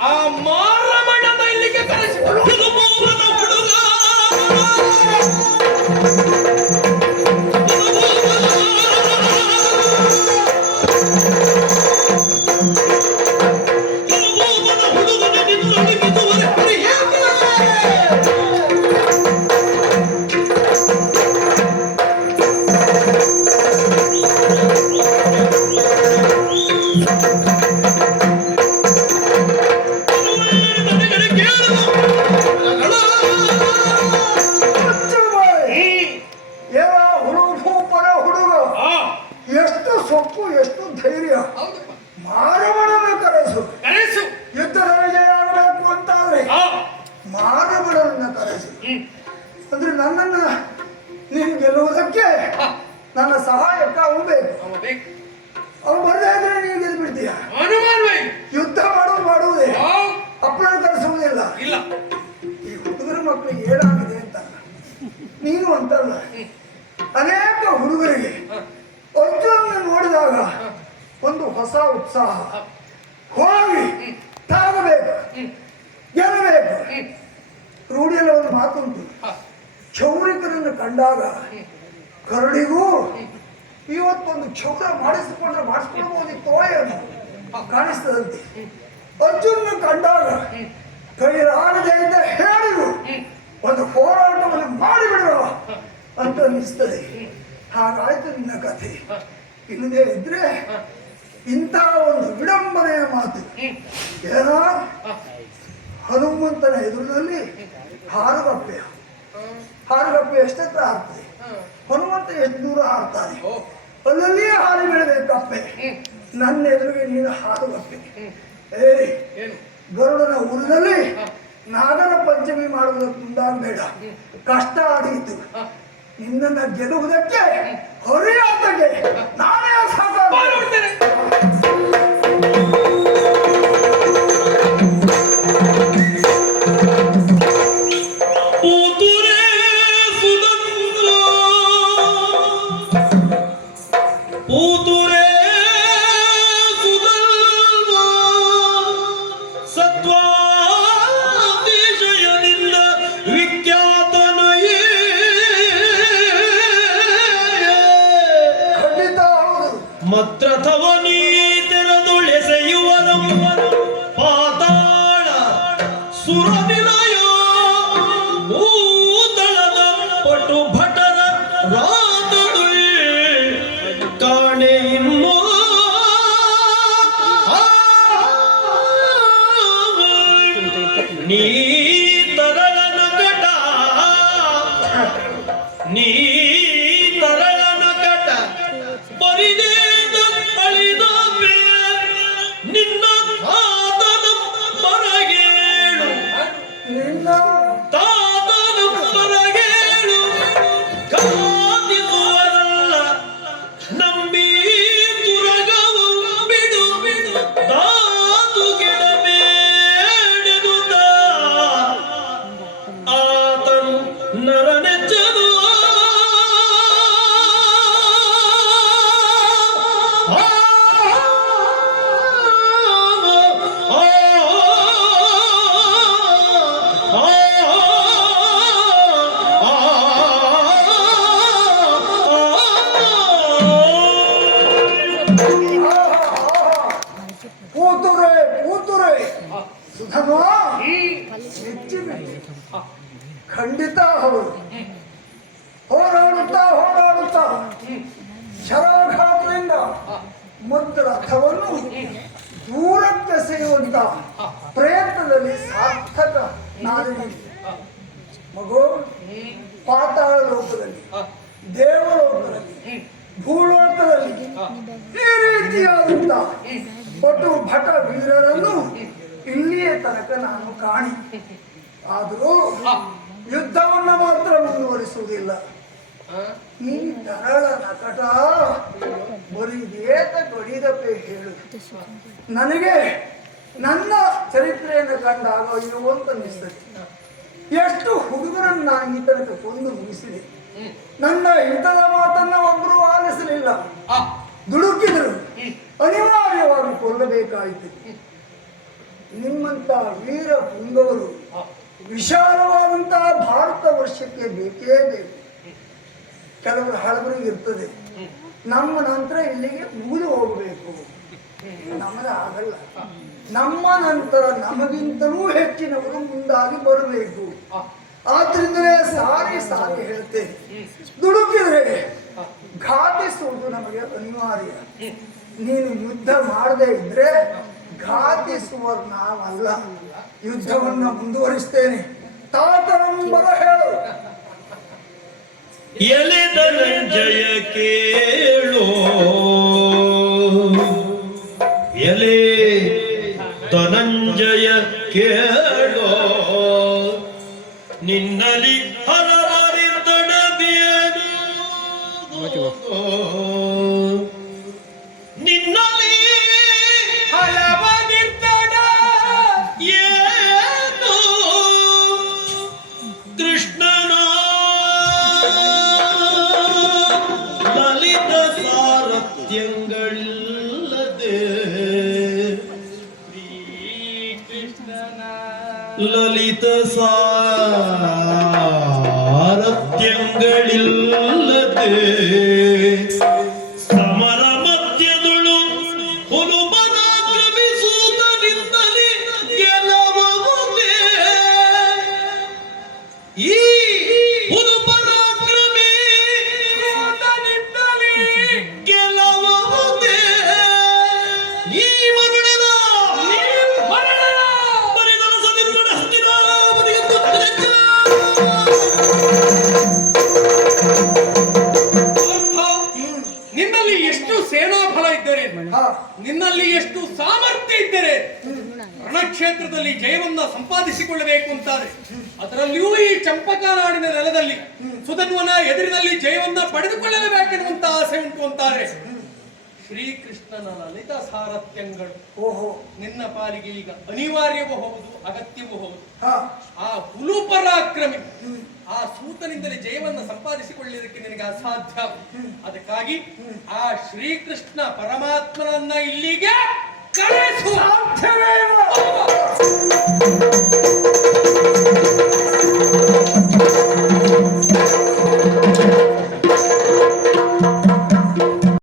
ಆ ಮಾರಮಣ್ಣನ ಇಲ್ಲಿಗೆ ಕರೆಸಿಕೊಳ್ಳುವುದು. ಎಷ್ಟು ಸೊಪ್ಪು, ಎಷ್ಟು ಧೈರ್ಯ. ಮಾರಮಣನ ಕರೆಸು. ಯುದ್ಧದ ವಿಜಯ ಆಗಬೇಕು ಅಂತಾದ್ರೆ ಮಾರಮಣನ ಕರೆಸು. ಅಂದ್ರೆ ನನ್ನನ್ನ ನೀನು ಗೆಲ್ಲುವುದಕ್ಕೆ ನನ್ನ ಸಹಾಯಕ ಅವನು ಬೇಕು. ಅವನು ಬರದೇ ಇದ್ರೆ ನೀನು ಗೆದ್ದು ಬಿಡ್ತೀಯ. ಯುದ್ಧ ಮಾಡುವುದೇ, ಅಪ್ಪನ ಕರೆಸುವುದಿಲ್ಲ. ಈ ಹುಡುಗರ ಮಕ್ಕಳಿಗೆ ಏನಾಗಿದೆ ಅಂತ ನೀನು ಅಂತಲ್ಲ, ಅನೇಕ ಹುಡುಗರಿಗೆ ಅರ್ಜುನನ್ನು ನೋಡಿದಾಗ ಒಂದು ಹೊಸ ಉತ್ಸಾಹ, ಹೋಗಿ ತಾಗಬೇಕು, ಗೆಲ್ಲಬೇಕು. ರೂಢಿಯಲ್ಲಿ ಒಂದು ಮಾತುಂಟು, ಕ್ಷೌರಿಕರನ್ನು ಕಂಡಾಗ ಕರಡಿಗೂ ಇವತ್ತೊಂದು ಕ್ಷೌರ ಮಾಡಿಸ್ಕೊಳ್ಬಹುದಿತ್ತೋ ಏನು ಕಾಣಿಸ್ತದಂತೆ. ಅರ್ಜುನ ಕಂಡಾಗ ಕೈಲಾಗದೆ ಇದ್ದ ಹೇಳಿರು ಒಂದು ಹೋರಾಟವನ್ನು ಮಾಡಿಬಿಡುವ ಅಂತ ಅನಿಸ್ತದೆ. ಹಾಗಾಯ್ತು ನಿನ್ನ ಕಥೆ. ಇನ್ನದೇ ಇದ್ರೆ ಇಂಥ ಒಂದು ವಿಡಂಬನೆಯ ಮಾತು ಏನೋ ಹನುಮಂತನ ಎದುರಿನಲ್ಲಿ ಹಾರುಗಪ್ಪೆ ಎಷ್ಟತ್ರ ಹಾರ್ತದೆ, ಹನುಮಂತ ಎಷ್ಟು ದೂರ ಹಾರ್ತಾನೆ, ಅಲ್ಲಲ್ಲಿಯೇ ಹಾರಿ ಬೀಳಬೇಕಪ್ಪೆ. ನನ್ನ ಎದುರಿಗೆ ನೀನು ಹಾರುಗಪ್ಪೆ. ಗರುಡನ ಊರಿನಲ್ಲಿ ನಾಗರ ಪಂಚಮಿ ಮಾಡುವುದಕ್ಕೆ ಮುಂದಾಗಬೇಡ, ಕಷ್ಟ ಆದೀತು. ನಿನ್ನನ್ನು ಗೆಲ್ಲುವುದಕ್ಕೆ ಹೊರೆಯಾತಗೆ ನಾನೇ ಸಾಕಾಗ್ತೇನೆ. ಮತ್ರಥವ ನೀ ತೆರೆದುಳೆಸೆಯುವರಂ ಪಾತಾಳ ಸುರನಿಲಯ ಭೂತಳದ ಪಟು ಭಟರ ರಾತುಳ್ ಕಾಣೆ ಇನ್ನು ನೀ ತರಳನ ಕಟ ನೀ ತರಳನ ಕಟ ಪರಿದೇದ ಅಳಿದ ನಿನ್ನ ತಾತನ ಮರಗೇಳು ನಿನ್ನ ತಾತನ ಮರಗೇಳು ಕಾದಿಸುವರಲ್ಲ ನಂಬಿ ತುರಗವು ಬಿಡು ತಾತು ಗಿಡಬೇಡೆನುತ್ತ ಆತನು ನರನೆಚ್ಚನು ಕೂತುರೆ ಕೂತುರೆ ಸುಧಮ ಮೆಚ್ಚಿಬಿಟ್ಟೆ. ಖಂಡಿತ ಹೌದು. ಹೋರಾಡುತ್ತಾ ಶರಾಘಾತದಿಂದ ಮತ್ತು ರಥವನ್ನು ದೂರಕ್ಕೆ ಸೆಳೆಯುವಂತ ಪ್ರಯತ್ನದಲ್ಲಿ ಸಾರ್ಥಕ ನಾದಿನಿ ಮಗು. ಪಾತಾಳ ಲೋಕದಲ್ಲಿ, ದೇವಲೋಕದಲ್ಲಿ, ಭೂಲೋಕದಲ್ಲಿ ಈ ರೀತಿಯಾದಂತ ಪಟು ಭಟ ವೀರರನ್ನು ಇಲ್ಲಿಯ ತನಕ ನಾನು ಕಾಣಿ. ಆದರೂ ಯುದ್ಧವನ್ನು ಮಾತ್ರ ಮುಂದುವರಿಸುವುದಿಲ್ಲ. ಈ ತರಳ ನಕಟ ಬರಿದೇತ ಗಡಿದಪೆ ಹೇಳು. ನನಗೆ ನನ್ನ ಚರಿತ್ರೆಯನ್ನು ಕಂಡಾಗ ಇರುವಂತ ಅನಿಸ್ತದೆ. ಎಷ್ಟು ಹುಡುಗರನ್ನು ನಾನು ಈ ತನಕ ಕೊಂದು ಮುಗಿಸಿದೆ. ನನ್ನ ಹಿತದ ಮಾತನ್ನ ಒಬ್ಬರು ಆಲಿಸಲಿಲ್ಲ. ದುಡುಕಿದರು, ಅನಿವಾರ್ಯವಾಗಿ ಕೊಲ್ಲಬೇಕಾಯಿತು. ನಿಮ್ಮಂತ ವೀರ ಪುಂಗವರು ವಿಶಾಲವಾದಂತಹ ಭಾರತ ವರ್ಷಕ್ಕೆ ಬೇಕೇ ಬೇಕು. ಕೆಲವರು ಹಳಬರಿಗೆ ಇರ್ತದೆ, ನಮ್ಮ ನಂತರ ಇಲ್ಲಿಗೆ ಮುಗಿದು ಹೋಗಬೇಕು. ನಮಗೆ ಆಗಲ್ಲ. ನಮ್ಮ ನಂತರ ನಮಗಿಂತಲೂ ಹೆಚ್ಚಿನವರು ಮುಂದಾಗಿ ಬರಬೇಕು. ಆದ್ರಿಂದಲೇ ಸಾರಿ ಹೇಳ್ತೇನೆ, ದುಡುಕಿದ್ರೆ ಘಾತಿಸುವುದು ನಮಗೆ ಅನಿವಾರ್ಯ. ನೀನು ಯುದ್ಧ ಮಾಡದೇ ಇದ್ರೆ ಘಾತಿಸುವರು ನಾವಲ್ಲ. ಯುದ್ಧವನ್ನು ಮುಂದುವರಿಸ್ತೇನೆ. ತಾತನಂಬರ ಹೇಳು. ಎಲೆ ಧನಂಜಯ ಕೇಳೋ, ಎಲೆ ಧನಂಜಯ ಕೇಳೋ, ನಿನ್ನಲಿ ಹಲವರಿದ್ದಡದಿಯನು, ನಿನ್ನಲಿ ಹಲವರಿದ್ದಡ ಏನು ಕೃಷ್ಣನ ಲಲಿತ ಸಾರಥ್ಯಗಳಿಲ್ಲದೆ, ಲಲಿತ ಸಾರಥ್ಯಗಳಿಲ್ಲದೆ ಸಮರ ಮಧ್ಯದೊಳು ಹುಲುಬರಾಕ್ರಮಿಸುವುದರಿಂದಲೇ ಗೆಲುವುದೇ. ಈ ಹುಲುಬರಾಕ್ರಮಿ ಗೆಲುವುದೇ. ಈ ಮರಣದ ಪರಿಣಾಮ ಸದಿರುಗಡ ಹಸ್ತಿನಾಪತಿಗೆ ಗೊತ್ತಿರಲಿಲ್ಲ. ನಿನ್ನಲ್ಲಿ ಎಷ್ಟು ಸೇನಾಬಲ ಇದ್ದರೆ, ಹಾ, ನಿನ್ನಲ್ಲಿ ಎಷ್ಟು ಸಾಮರ್ಥ್ಯ ಇದ್ದರೆ ರಣಕ್ಷೇತ್ರದಲ್ಲಿ ಜಯವನ್ನ ಸಂಪಾದಿಸಿಕೊಳ್ಳಬೇಕು ಅಂತಾರೆ. ಅದರಲ್ಲಿಯೂ ಈ ಚಂಪಕಾನಾಡಿನ ನೆಲದಲ್ಲಿ ಸುಧನ್ವನ ಎದುರಿನಲ್ಲಿ ಜಯವನ್ನ ಪಡೆದುಕೊಳ್ಳಲೇಬೇಕೆನ್ನುವಂತ ಆಸೆ ಉಂಟು ಅಂತಾರೆ. ಶ್ರೀಕೃಷ್ಣನ ಲಲಿತ ಸಾರಥ್ಯಗಳು ಓಹೋ, ನಿನ್ನ ಪಾಲಿಗೆ ಈಗ ಅನಿವಾರ್ಯವೂ ಹೌದು, ಅಗತ್ಯವೂ ಹೌದು. ಹಾ, ಆ ಹುಲು ಪರಾಕ್ರಮಿ ಆ ಸೂತನಿಂದಲೇ ಜಯವನ್ನು ಸಂಪಾದಿಸಿಕೊಳ್ಳುವುದಕ್ಕೆ ನಿನಗೆ ಅಸಾಧ್ಯ. ಅದಕ್ಕಾಗಿ ಆ ಶ್ರೀಕೃಷ್ಣ ಪರಮಾತ್ಮನನ್ನ ಇಲ್ಲಿಗೆ ಕರೆಸು. ಸಾಧ್ಯವೇ ಇಲ್ಲ.